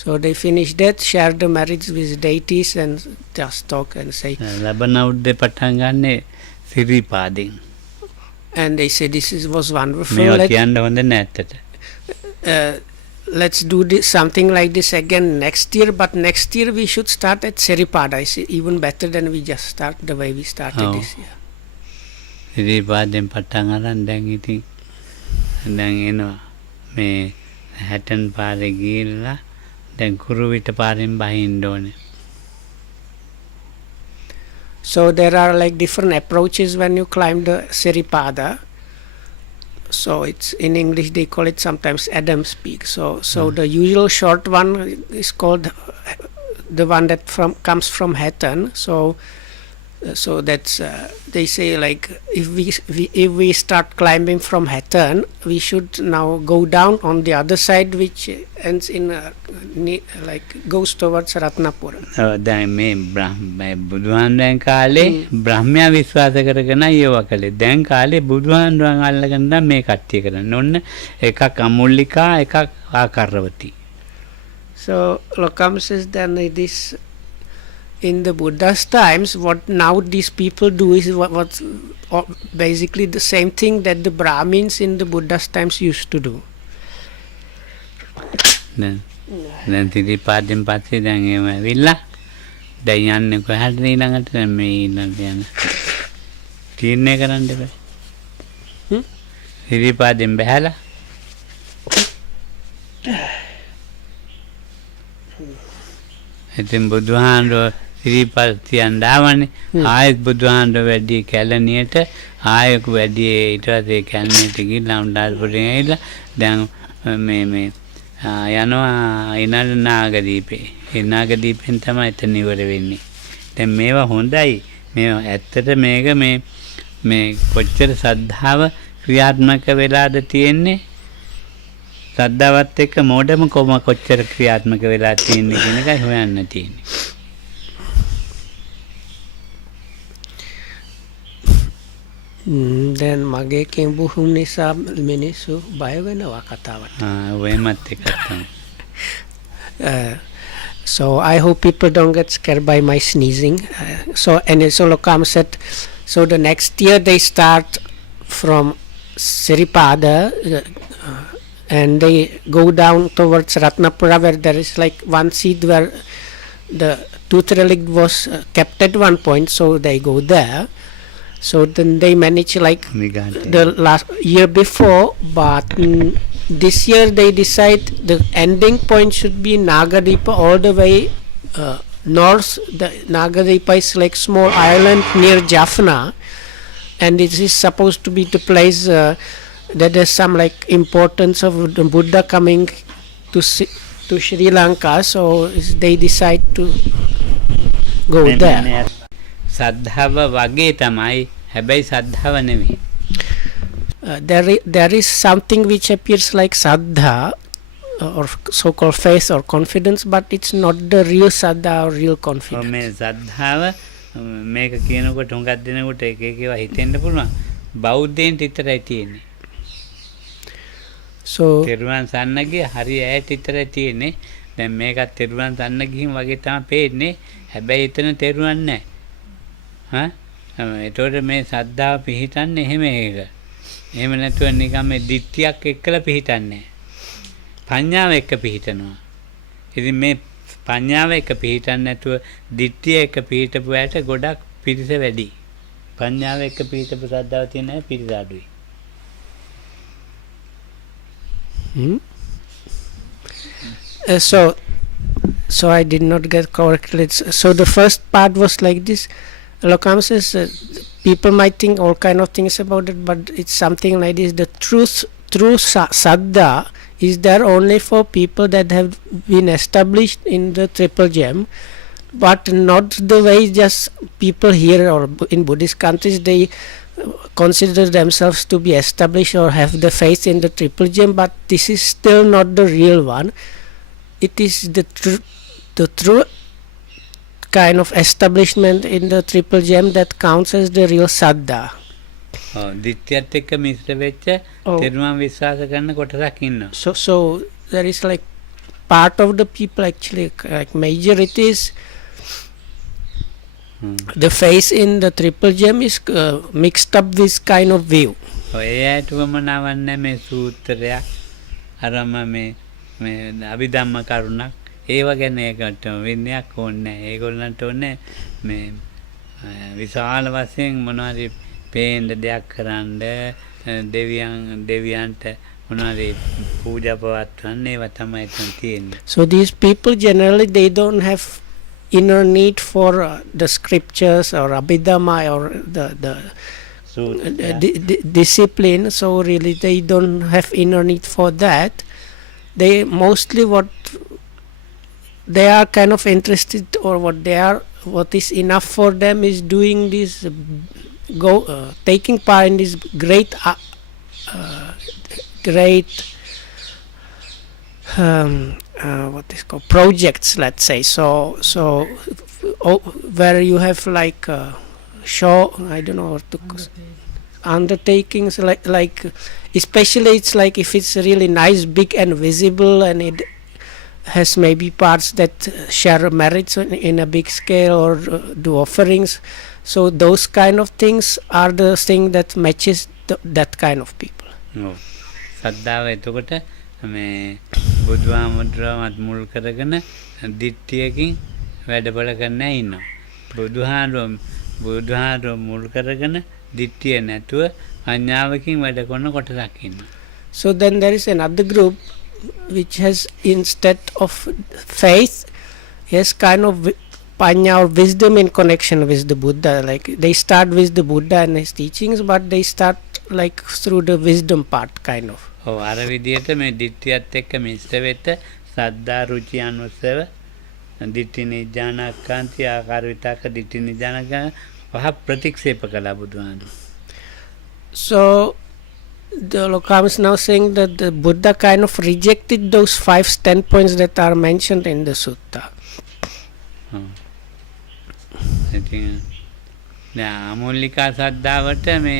So they finish that, share the marriage with deities, and just talk and say. ලබන අවුරුද්දේ පටන් ගන්නේ සිරිපාදෙන්. And they say this was wonderful. මේවා කියන්න හොඳ නැත්තට. Let's do this, something like this again next year, but next year we should start at Siripada. It's even better than we just start the way we started this year. සිරිපාදෙන් පටන් අරන් දැන් ඉතින් දැන් එනවා මේ හැටන් පාරේ ගිහිල්ලා දැන් කුරුවිට පාරෙන් බහින්න ඕනේ. So there are like different approaches when you climb the Siripada. So it's in English they call it sometimes Adam's Peak. So the usual short one is called the one that comes from Hatton. So that's they say like if we start climbing from Hatton, we should now go down on the other side, which ends in like goes towards Ratnapura. දැන් මේ බුදුහාමුදුරන් කාලේ බ්‍රහ්මයා විශ්වාස කරගෙන ඒවා කළේ. දැන් කාලේ බුදුහාමුදුරන් අල්ලගෙන මේ කට්ටිය කරන්නේ. ඔන්න එකක් අමුල්ලිකා, එකක් ආකාරවතී. So Lokam says then this in the Buddha's times, what now these people do is what's basically the same thing that the Brahmins in the Buddha's times used to do. දැන් සිරිපාදෙන් පස්සේ දැන් එහෙම ඇවිල්ලා දැන් යන්නේ කොහටද ඊළඟට මේ ඊළඟට යන තීරණය කරන්න බෑ. සිරිපාදෙන් බහැලා ඉතින් බුදුහාමුදුරුවෝ සිරිපාද තියන් දාවනේ. ආයෙත් බුදුහාමුදුරුවෝ වැඩි කැලණියට ආයෙක වැඩි ඊට පස්සේ කැලණියට ගිහිල්ලා උණ්ඩාල්පුරේ ඇවිල්ලා දැන් මේ යනවා ඊනල් නාගදීපේ. ඒ නාගදීපෙන් තමයි එතන ඉවර වෙන්නේ. දැන් මේවා හොඳයි. මේවා ඇත්තට මේක මේ කොච්චර ශ්‍රද්ධාව ක්‍රියාත්මක වෙලාද තියෙන්නේ. ශ්‍රද්ධාවත් එක්ක මොඩම කොච්චර ක්‍රියාත්මක වෙලා තියෙන්නේ කියන එකයි හොයන්න තියෙන්නේ. Then mage kembuhum nisa minisu baya wenawa kataවට. ඔයමත් එකක් තමයි. So I hope people don't get scared by my sneezing. So Lokam said, so the next year they start from Siripada and they go down towards Ratnapura, where there is like one seat where the tooth relic was kept at one point, so they go there. So then they manage like the last year before, but this year they decide the ending point should be Nagadipa all the way north. The Nagadipa is like small island near Jaffna, and this is supposed to be the place that there's some like importance of the Buddha coming to to Sri Lanka, so they decide to go there. සද්ධාව වගේ තමයි හැබැයි සද්ධාව නෙමෙයි. There is something which appears like saddha or so-called faith or confidence, but it's not the real saddha or real confidence. මේ සද්ධාව මේක කියනකොට හුඟක් දෙනකොට එක එක ඒවා හිතෙන්න පුළුවන්. බෞද්ධයන්ට විතරයි තියෙන්නේ. So තෙරුවන් සන්නගේ හරි ඈත විතරයි තියෙන්නේ. දැන් මේකත් තෙරුවන් සන්න ගිහින් වගේ තමයි පේන්නේ. හැබැයි එතන තෙරුවන් නැහැ. ඒතකොට මේ සද්ධාව පිහිටන්නේ එහෙම ඒක. එහෙම නැතුව නිකන් මේ දිට්ඨියක් එක්කලා පිහිටන්නේ. පඤ්ඤාව එක්ක පිහිටනවා. ඉතින් මේ පඤ්ඤාව එක්ක පිහිටන්නේ නැතුව දිට්ඨිය එක්ක පිහිටපු ඇයට ගොඩක් පිරිස වැඩි. පඤ්ඤාව එක්ක පිහිටපු ශ්‍රද්ධාව තියෙන අය පිරිස අඩුයි. So I did not get correctly. So the first part was like this. Lokam says people might think all kind of things about it, but it's something like this. The true saddha is there only for people that have been established in the triple gem, but not the way just people here or in Buddhist countries they consider themselves to be established or have the faith in the triple gem, but this is still not the real one. It is the true kind of establishment in the triple gem that counts as the real saddha. දිට්ඨියත් එක්ක මිශ්‍ර වෙච්ච තෙරුවන් විශ්වාස කරන කොටසක් ඉන්නවා. So there is like part of the people actually like majority is the faith in the triple gem is mixed up with kind of view. ඒයට වමනාවන්නේ මේ සූත්‍රයක් අරම මේ අභිධම්ම කරුණක් ඒව ගැන ඒකට විනයක් ඕනේ. ඒගොල්ලන්ට ඕනේ මේ විශාල වශයෙන් මොනවාරි පේන්න දෙයක් කරන්න දෙවියන්ට මොනවාරි පූජා පවත්වන්න ඒව තමයි තියෙන්නේ. So these people generally they don't have inner need for the scriptures or abhidhamma or the discipline, so really they don't have inner need for that. They mostly what they are kind of interested or what is enough for them is doing this taking part in this great what is called projects, let's say. So where you have like show, I don't know what to undertakings like especially it's like if it's really nice, big and visible, and it has maybe parts that share merits in a big scale or do offerings. So those kind of things are the thing that matches that kind of people. සද්ධාව එතකොට මේ බුදුහාමුදුරුවෝත් මුල් කරගෙන දිට්ඨියකින් වැඩබල කරන්න ඉන්නවා. බුදුහාමුදුරුවෝ මුල් කරගෙන දිට්ඨිය නැතුව පඤ්ඤාවකින් වැඩ කරන කොටසක් ඉන්නවා. So then there is another group which has instead of faith has kind of panya or wisdom in connection with the Buddha. Like they start with the Buddha and his teachings, but they start like through the wisdom part kind of. අර විදියට මේ දිට්ඨියත් එක්ක මිශ්‍ර වෙත සද්ධා රුචි අනුසව දිට්ඨි නිජානකාන්ති ආකාර විතක දිට්ඨි නිජානක පහ ප්‍රතික්ෂේප කළා බුදුහාමුදුරුවෝ. So the Lokam is now saying that the Buddha kind of rejected those 5 standpoints that are mentioned in the sutta. ආමූලිකා සද්ධාවට මේ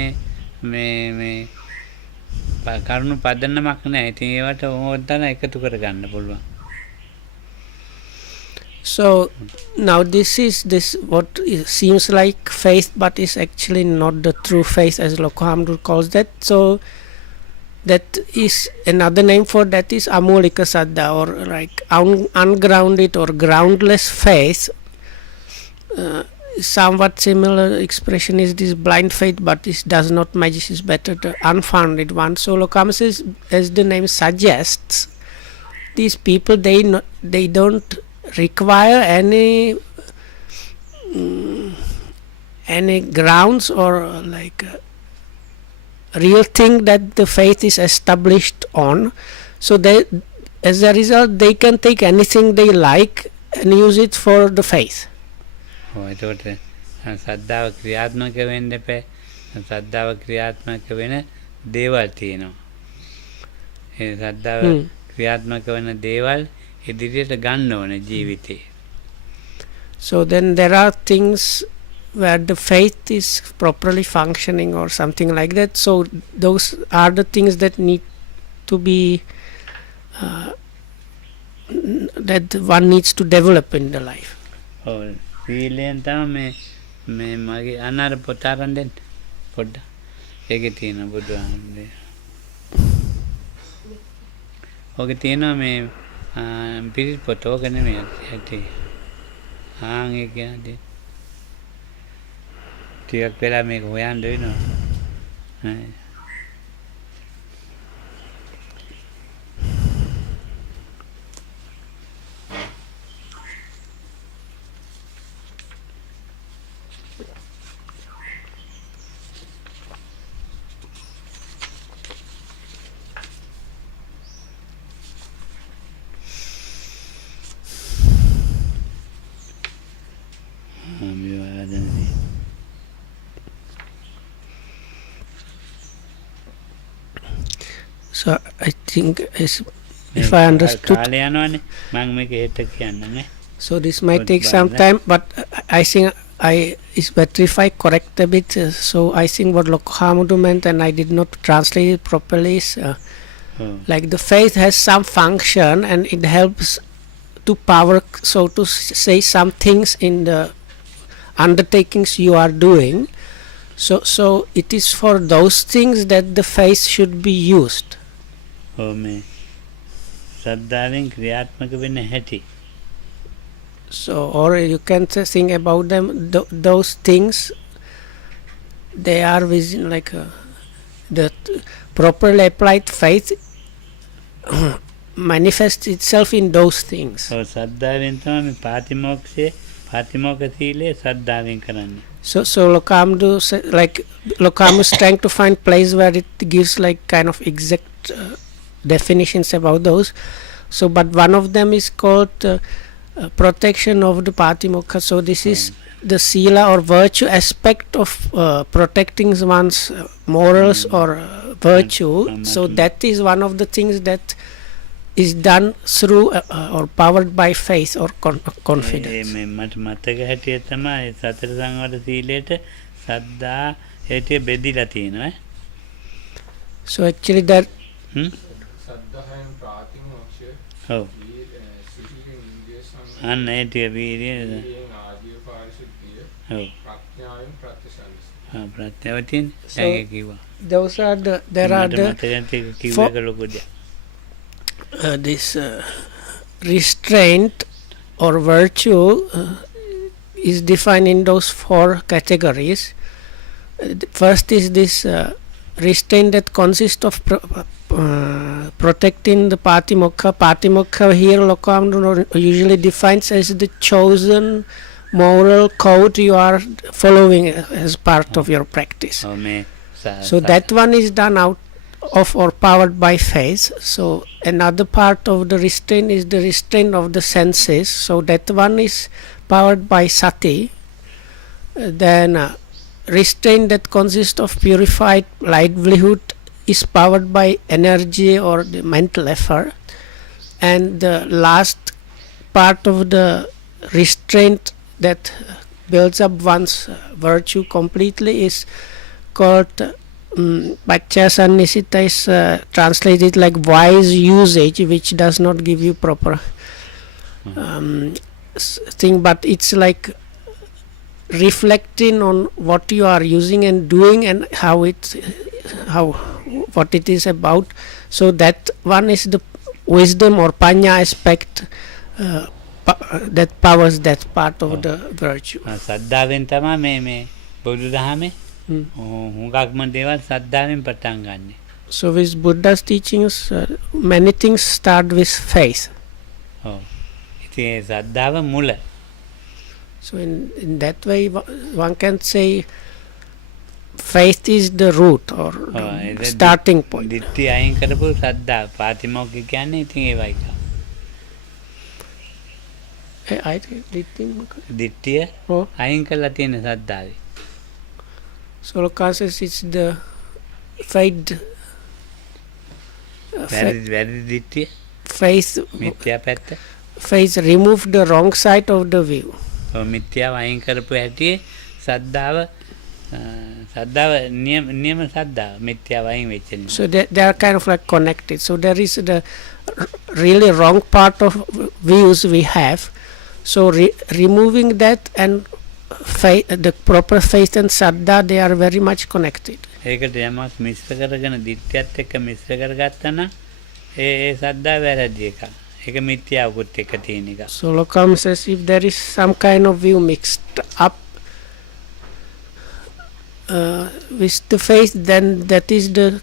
කරුණු පදන්නමක් නැහැ. ඉතින් ඒවට ඕනතරම් එකතු කරගන්න පුළුවන්. So now this what seems like faith, but is actually not the true faith as Lokhamdur calls that. So that is another name for that is amulika saddha, or like ungrounded or groundless faith. Somewhat similar expression is this blind faith, but it does not match. Is better the unfounded one. So Lokam says, as the name suggests, these people they don't require any grounds or like real thing that the faith is established on. So they, as a result, they can take anything they like and use it for the faith. එතකොට සද්ධාව ක්‍රියාත්මක වෙන්න එපා. සද්ධාව ක්‍රියාත්මක වෙන දේවල් තියෙනවා. ඒ සද්ධාව ක්‍රියාත්මක වෙන දේවල් ඉදිරියට ගන්න ඕනේ ජීවිතේ. So then there are things where the faith is properly functioning or something like that. So those are the things that need to be that one needs to develop in the life. ඔව් සීලෙන් තමයි මේ මගේ අනාර පොත අරන් දෙන්න පොඩ්ඩක්. ඒකේ තියෙන බුදුහාමුදුරේ. ඔගේ තියෙනවා මේ පිරිත් පොත ඕක නෙමෙයි ඇටි. ඒක කියන්නේ ටිකක් වෙලා මේක හොයන්න වෙනවා. So I think if I understood, කාලය යනවනේ මම මේක හෙට කියන්නනේ. so this might take some time, but I think it's better if I correct a bit. So I think what Lokhamudu meant, and I did not translate it properly, is like the faith has some function and it helps to power, so to say, some things in the undertakings you are doing. So it is for those things that the faith should be used. මේ සද්ධාවෙන් ක්‍රියාත්මක වෙන්න හැටි. So, or you can think about them, those things, they are within, like the properly applied faith manifests itself in those things. ඔව් සද්ධාවෙන් තමයි මේ පාතිමෝක්ඛ සීලය සද්ධාවෙන් කරන්නේ. So Lokamdu like Lokamdu is trying to find place where it gives like kind of exact definitions about those. So but one of them is called protection of the Patimokkha. So this is the sila or virtue aspect of protecting one's morals or virtue. So that is one of the things that is done through or powered by faith or confidence. මට මතක හැටියට තමයි සතර සංවර සීලයට සද්දා හේතේ බෙදිලා තියෙනවා. So actually that සද්ධායෙන් ප්‍රාතිමෝක්ෂය ඔව් සිහියෙන් ඉන්ද්‍රිය අන්න ඒ ටික වීර්යය ආදීව පාරිශුද්ධිය ඔව් ප්‍රඥාවෙන් ප්‍රත්‍යසන්නිස ප්‍රත්‍යවතින් ඒක කිව්වා. those are there are the කිව්ව එක ලොකු දෙයක්. This restraint or virtue is defined in those four categories. First is this restraint that consists of protecting the Patimokkha. Patimokkha here Lokamdu usually defines as the chosen moral code you are following as part of your practice. So that one is done out of or powered by faith. So another part of the restraint is the restraint of the senses. So that one is powered by sati. Then restraint that consists of purified livelihood is powered by energy or the mental effort. And the last part of the restraint that builds up one's virtue completely is called Pachyasannisita, is translated like wise usage, which does not give you proper thing, but it's like reflecting on what you are using and doing and what it is about. So that one is the wisdom or panya aspect that powers that part of the virtue. සද්ධාවෙන් තමයි මේ බුදුදහමේ හුඟක්ම දේවල් සද්ධාවෙන් පටන් ගන්නෙ. So with Buddha's teachings, many things start with faith. ඔව්. ඉතින් සද්ධාව මුල. So in that way one can say faith is the root or the starting point. දිට්ඨිය අයින් කරපු ශ්‍රද්ධාව පාතිමෝක්ඛය කියන්නේ ඉතින් ඒවයි එක. I think දිට්ඨිය oh. අයින් කරලා තියෙන ශ්‍රද්ධාවේ. So Lucas it's the faith. වැරදි දිට්ඨිය Faith. මිත්‍යා පැත්ත. Faith remove the wrong side of the view. මිත්‍යාව අයින් කරපු හැටි ශ්‍රද්ධාව නියම ශ්‍රද්ධාව මිත්‍යාව අයින් වෙච්ච නිසා. So they are kind of like connected. So there is the really wrong part of views we have. So removing that and faith, the proper faith and saddha, they are very much connected. ඒකට යමක් මිශ්‍ර කරගෙන දිට්ඨියත් එක්ක මිශ්‍ර කරගත්තා නම් ඒ සද්දා වැරදි එකක්. ඒක මිත්‍යාවකුත් එක්ක තියෙන එකක්. So Lokam says if there is some kind of view mixed up with the faith, then that is the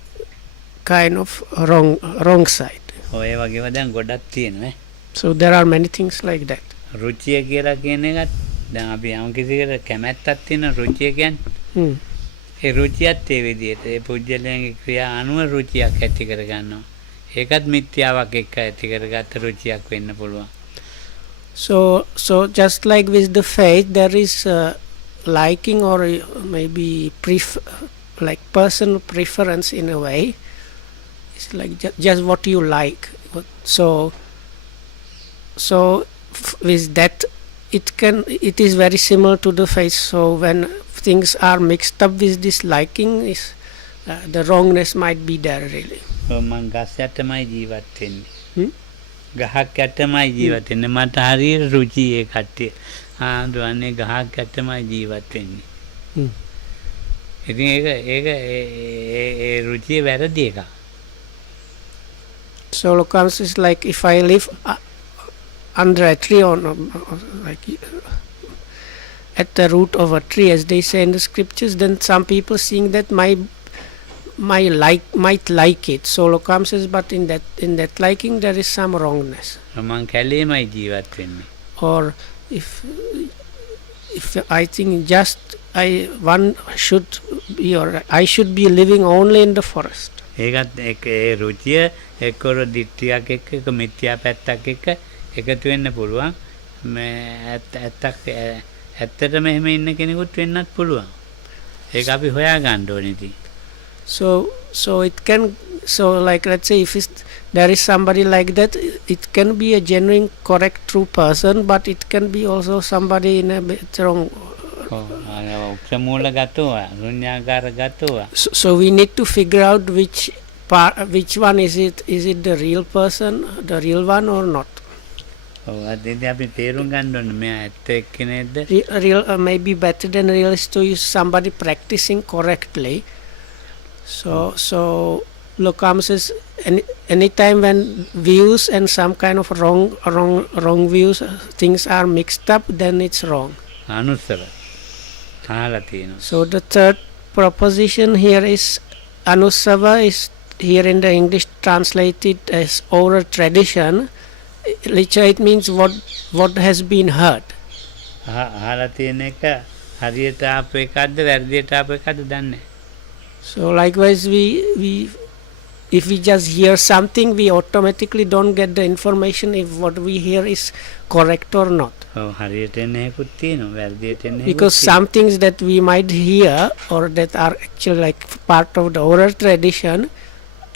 kind of wrong side. ඔය වගේම දැන් ගොඩක් තියෙනවා. So there are many things like that. රුචිය කියලා කියන එකත් දැන් අපි යම් කිසිකට කැමැත්තක් තියෙන රුචිය කියන්නේ. ඒ රුචියත් ඒ විදිහට ඒ පුජ්‍යලයන්ගේ ක්‍රියා අනුව රුචියක් ඇති කර ගන්නවා. ඒකත් මිත්‍යාවක් එක්ක ඇති කරගත්ත රුචියක් වෙන්න පුළුවන්. So just like with the faith, there is liking or maybe like personal preference in a way. It's like just what you like. So with that, it is very similar to the faith. So when things are mixed up with this liking, the wrongness might be there really. මං ගස් යටමයි ජීවත් වෙන්නේ. ගහක් යටමයි ජීවත් වෙන්නේ. මට හරියට රුචි ඒ කට්ටිය. ආන්දුවන්නේ ගහක් යටමයි ජීවත් වෙන්නේ. ඉතින් ඒක ඒ රුචිය වැරදි එකක්. So Lokam is like if I live under a tree or like at the root of a tree, as they say in the scriptures, then some people seeing that might like it. So Lokam says, but in that liking there is some wrongness. මං කැලේමයි ජීවත් වෙන්නේ. Or if I think just one should be, or I should be living only in the forest. ඒකත් ඒ රුචිය එක්කර දිට්ඨියක් එක්ක එක මිත්‍යා පැත්තක් එක්ක එකතු වෙන්න පුළුවන්. මේ ඇත්තටම එහෙම ඉන්න කෙනෙකුට වෙන්නත් පුළුවන්. ඒක අපි හොයා ගන්න ඕනේ ඉතින්. So it can, so like let's say if there is somebody like that, it can be a genuine correct true person, but it can be also somebody in a bit wrong. So we need to figure out which one is it the real person, the real one or not. Real maybe better than real is to use somebody practicing correctly. So Lokam says anytime when views and some kind of wrong views, things are mixed up, then it's wrong. So the third proposition here is Anusava, is here in the English translated as oral tradition. Literally it means what has been heard. So likewise if we just hear something, we automatically don't get the information if what we hear is correct or not. Because some things that we might hear or that are actually like part of the oral tradition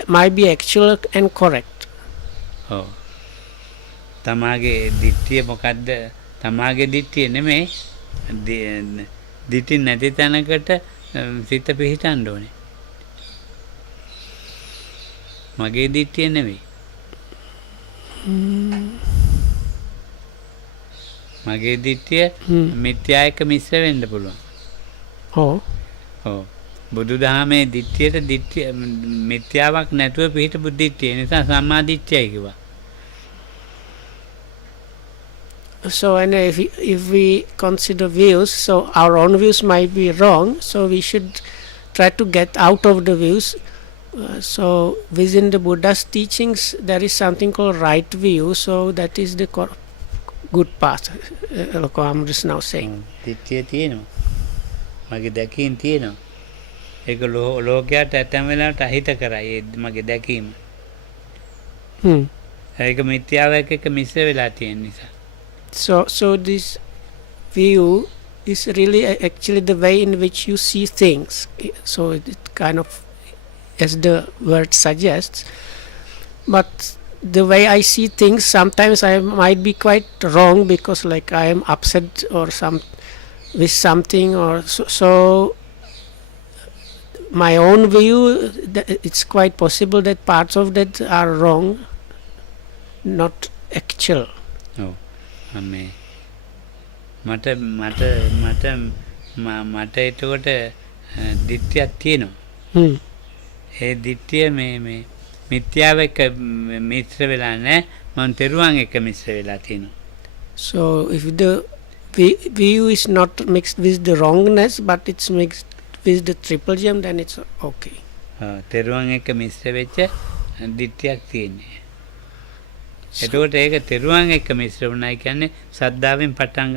might be actual and correct. තමාගේ දිට්ඨිය මොකද්ද? තමාගේ දිට්ඨිය නෙමෙයි. දිට්ඨි නැති තැනකට සිත පිහිටන්න ඕනේ. මගේ දිට්ඨිය නෙමෙයි. මගේ දිට්ඨිය මිත්‍යා එක්ක මිශ්‍ර වෙන්න පුළුවන්. බුදුදහමේ දිට්ඨියට මිත්‍යාවක් නැතුව පිහිටපු දිට්ඨිය නිසා සම්මා දිට්ඨියයි කිව්වා. So and if we consider views, so our own views might be wrong, so we should try to get out of the views. So within the Buddha's teachings there is something called right view, so that is the good path. Look, I'm just now saying. දිට්ඨිය තියෙනවා. මගේ දැකීම් තියෙනවා. ඒක ලෝකයට ඇතැම් වෙලාවට අහිත කරයි ඒ මගේ දැකීම. Hmm. ඒක මිත්‍යාවක් එක්ක මිශ්‍ර වෙලා තියෙන නිසා. So this view is really actually the way in which you see things. So it kind of, as the word suggests, but the way I see things, sometimes I might be quite wrong because like I am upset or with something, or so my own view, it's quite possible that parts of that are wrong, not actual. ඔව්. මේ මට එතකොට දිට්ඨියක් තියෙනවා. Hmm. ඒ දිට්ඨිය මේ මිත්‍යාව එක්ක මිශ්‍ර වෙලා නැහැ. මම තෙරුවන් එක්ක මිශ්‍ර වෙලා තියෙනවා. So if the view is not mixed with the wrongness, but it's mixed with the triple gem, then it's okay. තෙරුවන් එක්ක මිශ්‍ර වෙච්ච දිට්ඨියක් තියෙන්නේ. එතකොට ඒක තෙරුවන් එක්ක මිශ්‍ර වුණායි කියන්නේ සද්ධාවෙන් පටන්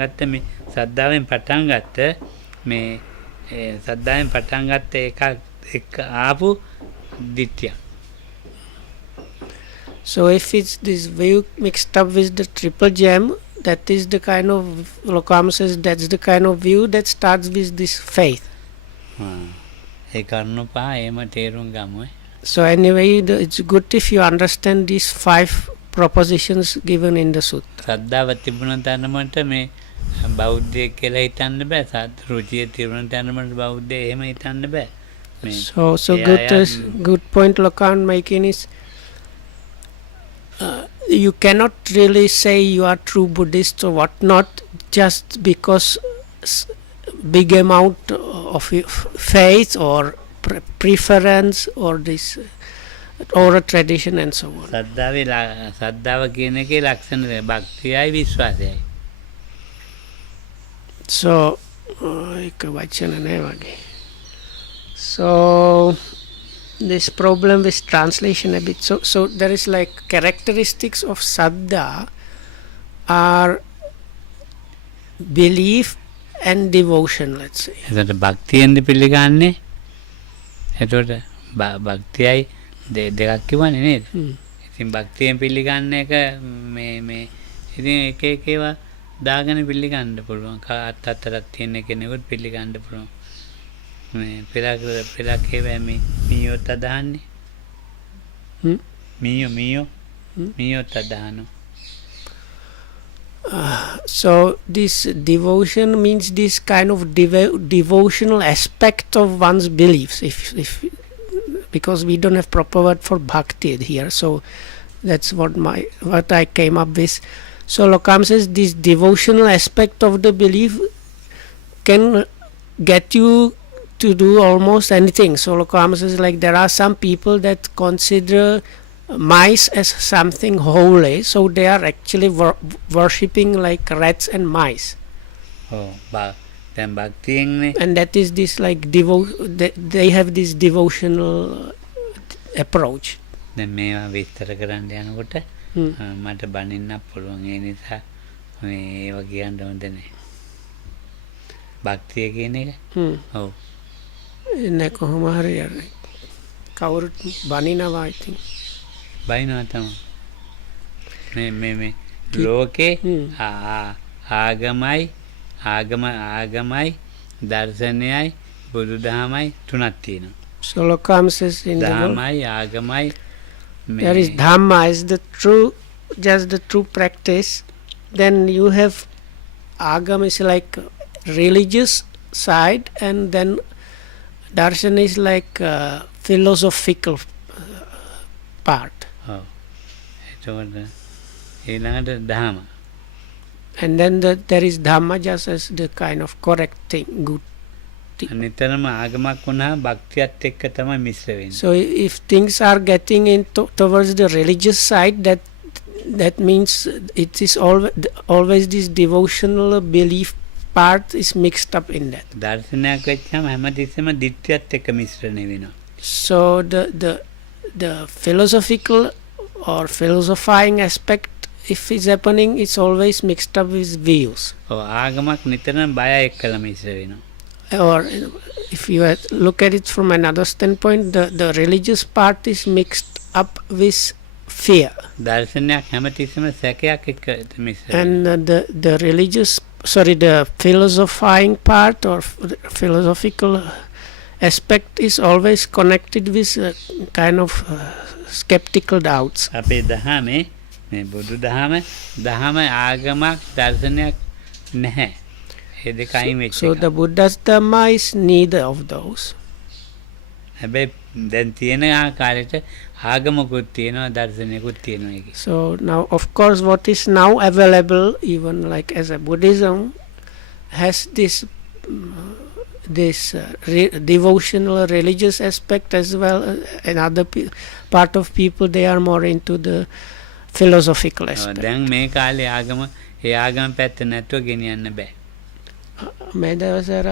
ගත්ත එක එක්ක ආපු දිට්ඨියක්. So if it's this view mixed up with the triple gem, that is the kind of, Lokam says, that's the kind of view that starts with this faith. ඒ කරුණු පහ එහෙම තේරුම් ගමු. So anyway, it's good if you understand these 5 propositions given in the sutta. ශ්‍රද්ධාව තිබුණ තරමට මේ බෞද්ධයෙක් කියලා හිතන්න බෑ. රුචිය තිබුණ තරමට බෞද්ධය එහෙම හිතන්න බෑ. So good point Lokan making is, you cannot really say you are true Buddhist or whatnot just because big amount of faith or preference or this or a tradition and so on. සද්ධාව කියන එකේ ලක්ෂණ භක්තියයි විශ්වාසයයි. So එක වචන නෑ වගේ. So this problem with translation a bit. So there is like characteristics of saddha are belief and devotion, let's say. එතකොට භක්තියෙන්ද පිළිගන්නේ. එතකොට භක්තියයි දෙකක් කිව්වනේ නේද? ඉතින් භක්තියෙන් පිළිගන්න එක මේ ඉතින් එක ඒවා දාගෙන පිළිගන්න පුළුවන්. කාත් අතරක් තියෙන කෙනෙකුට පිළිගන්න පුළුවන්. මේ පෙරක් ඒවා මීයොත් අදහන්නේ. මීයොත් අදහනවා. So this devotion means this kind of devotional aspect of one's beliefs. If because we don't have proper word for bhakti here, so that's what I came up with. So Lokam says this devotional aspect of the belief can get you to do almost anything. So Lokam says like there are some people that consider mice as something holy, so they are actually worshipping like rats and mice. දැන් භක්තියෙන්නේ And that is this like they have this devotional approach. දැන් මේවා විස්තර කරන්න යනකොට මට බනින්නත් පුළුවන්. ඒ නිසා මේ ඒවා කියන්න හොඳ නැහැ. භක්තිය කියන එක. ඔව්. එන්නේ කොහොම හරි කවුරුත් බනිනවා I think. බයිනවා තමයි. මේ ලෝකේ ආගමයි දර්ශනයයි බුදුදහමයි තුනක් තියෙනවා. So Lokam says in දහමයි ආගමයි there is Dhamma is the true practice. Then you have Agam is like religious side, and then Darshan is like philosophical part. එතකොට ඊළඟට දහම. And then there is Dhamma just as the kind of correct thing, good thing. නිතරම ආගමක් වුණා භක්තියත් එක්ක තමයි මිශ්‍ර වෙන්නේ. So if things are getting into towards the religious side, that means it is always this devotional belief part is mixed up in that. දර්ශනයක් වෙච්චාම හැමතිස්සෙම දිට්ඨියත් එක්ක මිශ්‍රණය වෙනවා. So the philosophical or philosophizing aspect, if it's happening, it's always mixed up with views. ආගමක් නිතරම බය එක්කලා මිශ්‍ර වෙනවා. Or if you look at it from another standpoint, the religious part is mixed up with fear. දර්ශනයක් හැමතිස්සම සැකයක් එක්ක මිශ්‍ර වෙනවා. And the religious, the philosophizing part or philosophical aspect is always connected with kind of skeptical doubts. අපේ දහමේ මේ බුදු දහම ආගමක් දර්ශනයක් නැහැ. ඒ දෙක අයින් වෙච්ච So එක. the Buddha's Dhamma is neither of those. හැබැයි දැන් තියෙන ආකාරයට ආගමකුත් තියෙනවා දර්ශනයකුත් තියෙනවා ඒකේ. So now, of course, what is now available, even like as a Buddhism, has this devotional religious aspect as well. And other part of people, they are more into the philosophical aspect. දැන් මේ කාලේ ආගම ඒ ආගම පැත්ත නැතුව ගෙනියන්න බෑ. මේ දවසර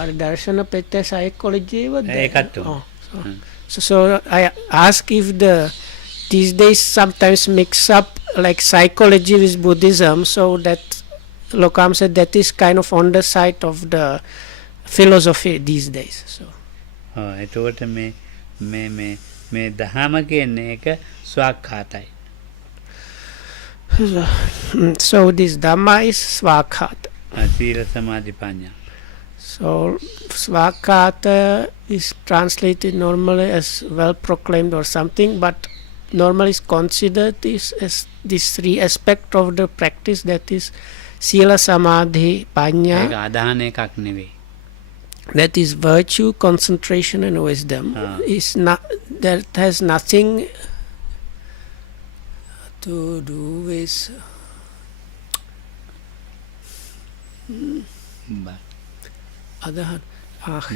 අර දර්ශන පැත්ත psychology ඒකත් So I ask if these days sometimes mix up like psychology with Buddhism, so that Lokam said that is kind of on the side of the philosophy these days. So එතකොට මේ දහම කියන්නේ එක ස්වාක්ඛාතයි. So this Dhamma is Swakhata. සීල සමාධි ප්‍රඥා. So Swakhata is translated normally as well proclaimed or something, but normally is considered as these three aspects of the practice, that is Sila Samadhi Panya. ඒක ආදාන එකක් නෙවෙයි. That is virtue, concentration and wisdom. Is not, that has nothing to do with other hand.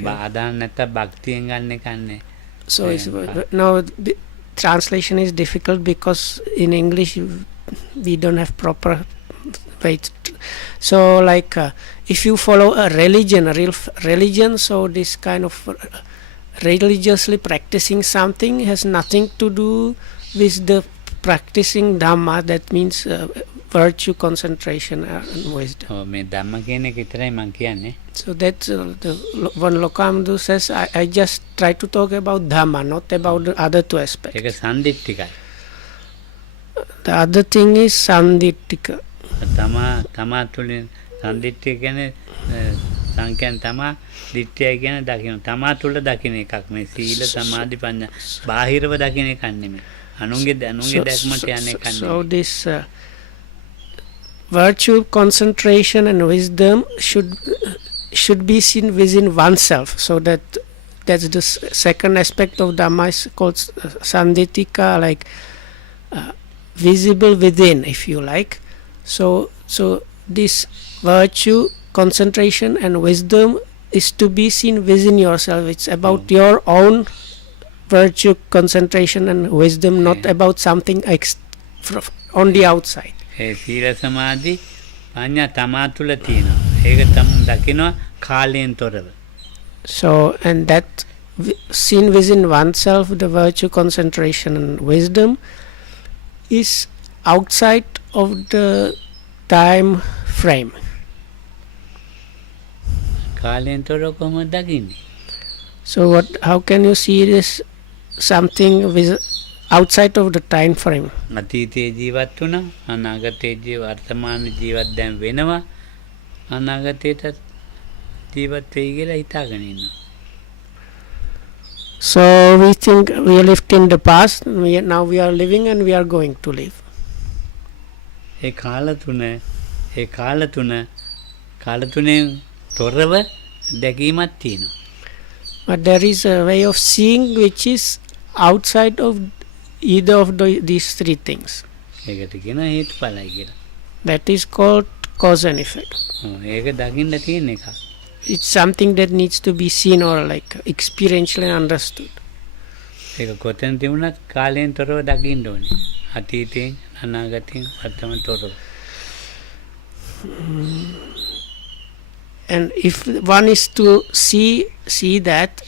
ආදාන නැත්නම් භක්තියෙන් ගන්න එකක් නේ. So it's, now the translation is difficult because in English we don't have proper way. So like if you follow a religion, a real religion, so this kind of religiously practicing something has nothing to do with the practicing Dhamma. That means virtue, concentration and wisdom. මේ ධම්ම කියන එක විතරයි මම කියන්නේ. So that's the one Lokamdu says, I just try to talk about Dhamma, not about the other two aspects. ඒක සම්දිට්ඨිකයි. The other thing is Sandittika. තමා තුළින් සම්දිට්ඨිය කියන්නේ සංකයන් තමා දිට්ඨිය කියන්නේ දකින්න. තමා තුළ දකින්න එකක් මේ සීල සමාධි ප්‍රඥා. බාහිරව දකින්න එකක් නෙමෙයි. අනුන්ගේ දැක්මට යන එකක් නෙමෙයි. So this virtue, concentration and wisdom should be seen within oneself. So that's the second aspect of Dhamma, is called Sandittika, like visible within, if you like. So this virtue, concentration and wisdom is to be seen within yourself. It's about your own virtue, concentration and wisdom, not about something on the outside. ඒ සීල සමාධි ප්‍රඥා තමා තුළ තියෙනවා. ඒක තම දකිනවා කාලයෙන් තොරව. So and that seen within oneself, the virtue, concentration and wisdom is outside of the time frame. කාලයෙන් තොරව කොහොමද දකින්නේ? So how can you see this something with outside of the time frame? අතීතයේ ජීවත් වුණා, අනාගතයේ වර්තමාන ජීවත් දැන් වෙනවා, අනාගතයට ජීවත් වෙයි කියලා හිතාගෙන ඉන්නවා. So we think we lived in the past, now we are living and we are going to live. ඒ කාල තුනේ තොරව දැකීමක් තියෙනවා. But there is a way of seeing which is outside of either of these three things. ඒකට කියනවා හේතුඵලයි කියලා. That is called cause and effect. ඒක දකින්න තියෙන එක. It's something that needs to be seen or like experientially understood. ඒක කොතෙන් තිබුණත් කාලයෙන් තොරව දකින්න ඕනේ. අතීතයෙන් අනාගතයෙන් වර්තමාන තොරව. And if one is to see that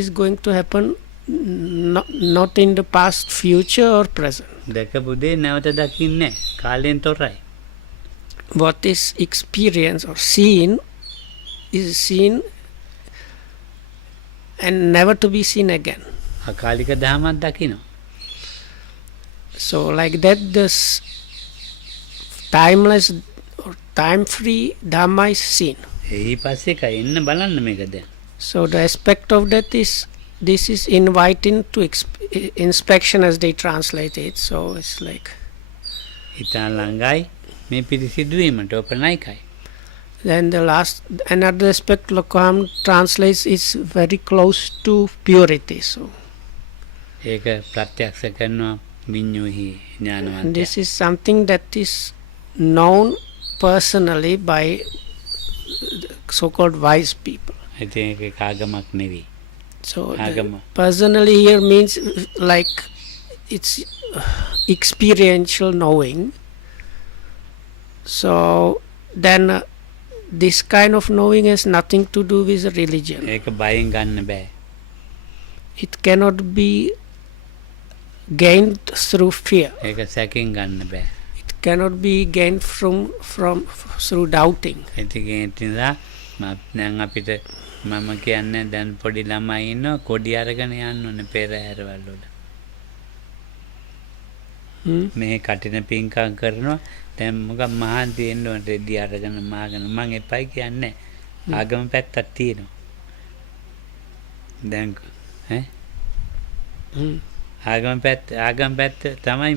is going to happen not in the past, future or present. දැකපු දේ නැවත දකින්නේ කාලයෙන් තොරයි. What is experienced or seen is seen and never to be seen again. අකාලික දහමක් දකිනවා. So like that, this timeless or time-free Dhamma is seen. එහි පස්සේ එන්න බලන්න මේක දැන්. So the aspect of that is, this is inviting to inspection as they translate it. So it's like, ඉතා ළඟයි මේ පිරිසිදු වීමට ඕපනයිකයි. then the last, another aspect Lokam translates is very close to purity. So ඒක ප්‍රත්‍යක්ෂ කරනවා විඤ්ඤෝහි ඥානවන්තයා. and this is something that is known personally by so-called wise people. ඉතින් ඒක ආගමක් නෙවෙයි. So Agama. personally here means like it's experiential knowing. So then this kind of knowing has nothing to do with religion. ඒක බයෙන් ගන්න බෑ. It cannot be gained through fear. ඒක සැකෙන් ගන්න බෑ. It cannot be gained from through doubting. ඉතින් ඒ නිසා දැන් අපිට මම කියන්නේ දැන් පොඩි ළමයි ඉන්නවා කොඩි අරගෙන යන්න ඕනේ පෙරහැරවල වල. මේ කටින පින්කම් කරනවා දැන් මොකක් මහන්ති වෙන්න ඕනේ රෙදි අරගෙන මාගෙන මං එපයි කියන්නේ ආගම පැත්තක් තියෙනවා. දැන් ආගම පැත්ත තමයි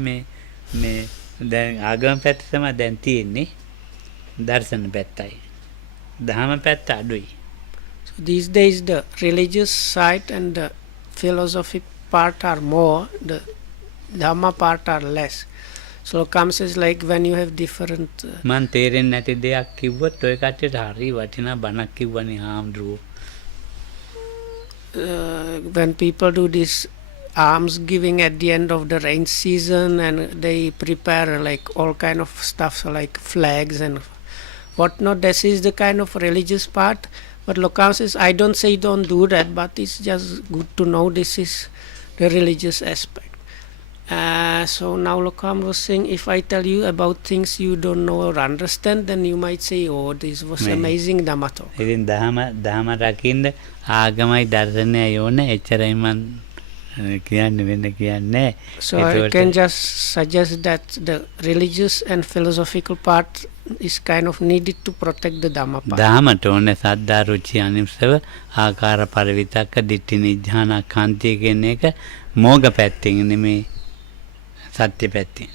මේ දැන් ආගම පැත්ත තමයි දැන් තියෙන්නේ දර්ශන පැත්තයි. ධර්ම පැත්ත අඩුයි. So these days the religious side and the philosophic part are more, the Dhamma part are less. So comes as like when you have different මන් තේරෙන්නේ නැති දෙයක් කිව්වොත් ඔය කට්ටියට හරි වටිනා බණක් කිව්වනේ හාමුදුරුවෝ. when people do this alms giving at the end of the rain season, and they prepare like all kind of stuff, so like flags and whatnot. This is the kind of religious part. But Lokam says, I don't say don't do that, but it's just good to know this is the religious aspect. So now Lokam was saying, if I tell you about things you don't know or understand, then you might say, oh, this was amazing Dhamma Talk. ඉතින් දහම රකින්න ආගමයි දර්ශනයයි ඕනේ එච්චරයි මන් කියන්නේ වෙන්න කියන්නේ. So I can just suggest that the religious and philosophical part is kind of needed to protect the Dhamma part. දහමට ඕනේ සද්දා රුචි අනිසව ආකාර පරිවිතක්ක දිට්ඨි නිඥාන කාන්තිය කියන එක මෝග පැත්තෙන් නෙමෙයි සත්‍ය පැත්තෙන්.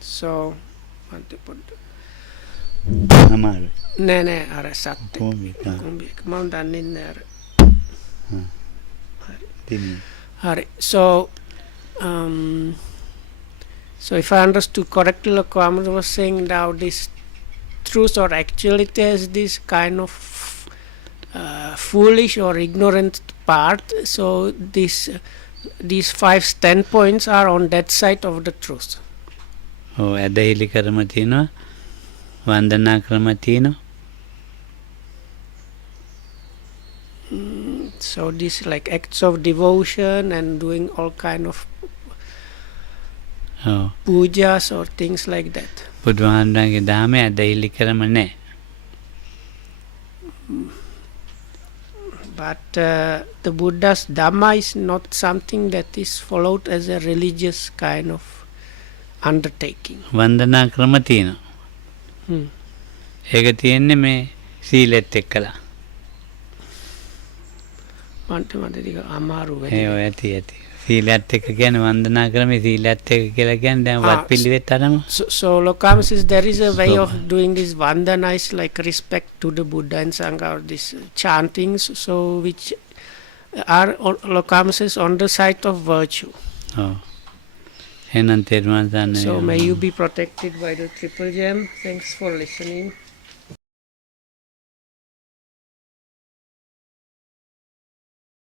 So අමාරුයි. නෑ අර සත්‍ය කොහොමද? මම දන්නේ නෑ අර. තින් හරි. So so if I understood correctly, Lokam was saying now this truth or actuality has this kind of foolish or ignorant part. So these 5 standpoints are on that side of the truth. ඔව් ඇදහිලි ක්‍රම තියෙනවා වන්දනා ක්‍රම තියෙනවා. So this like acts of devotion and doing all kind of pujas or things like that. බුදුහාමුදුරන්ගේ ධර්මයේ ඇදහිලි ක්‍රම නැහැ. But the Buddha's Dhamma is not something that is followed as a religious kind of undertaking. වන්දනා ක්‍රම තියෙනවා. ඒක තියෙන්නේ මේ සීලෙත් එක්කලා. මන්ට ටික අමාරු ඒ වෙයි. ඔය ඇති. සීලයත් එක්ක කියන්නේ වන්දනා ක්‍රමේ සීලයත් එක්ක කියලා කියන්නේ දැන් වත් පිළිවෙත් අරම. So Lokam says there is a way of doing this vandana is like respect to the Buddha and Sangha, or this chantings, so which are Lokam says on the side of virtue. එහෙනම් තේරුම් ගන්න. So may you be protected by the triple gem. Thanks for listening.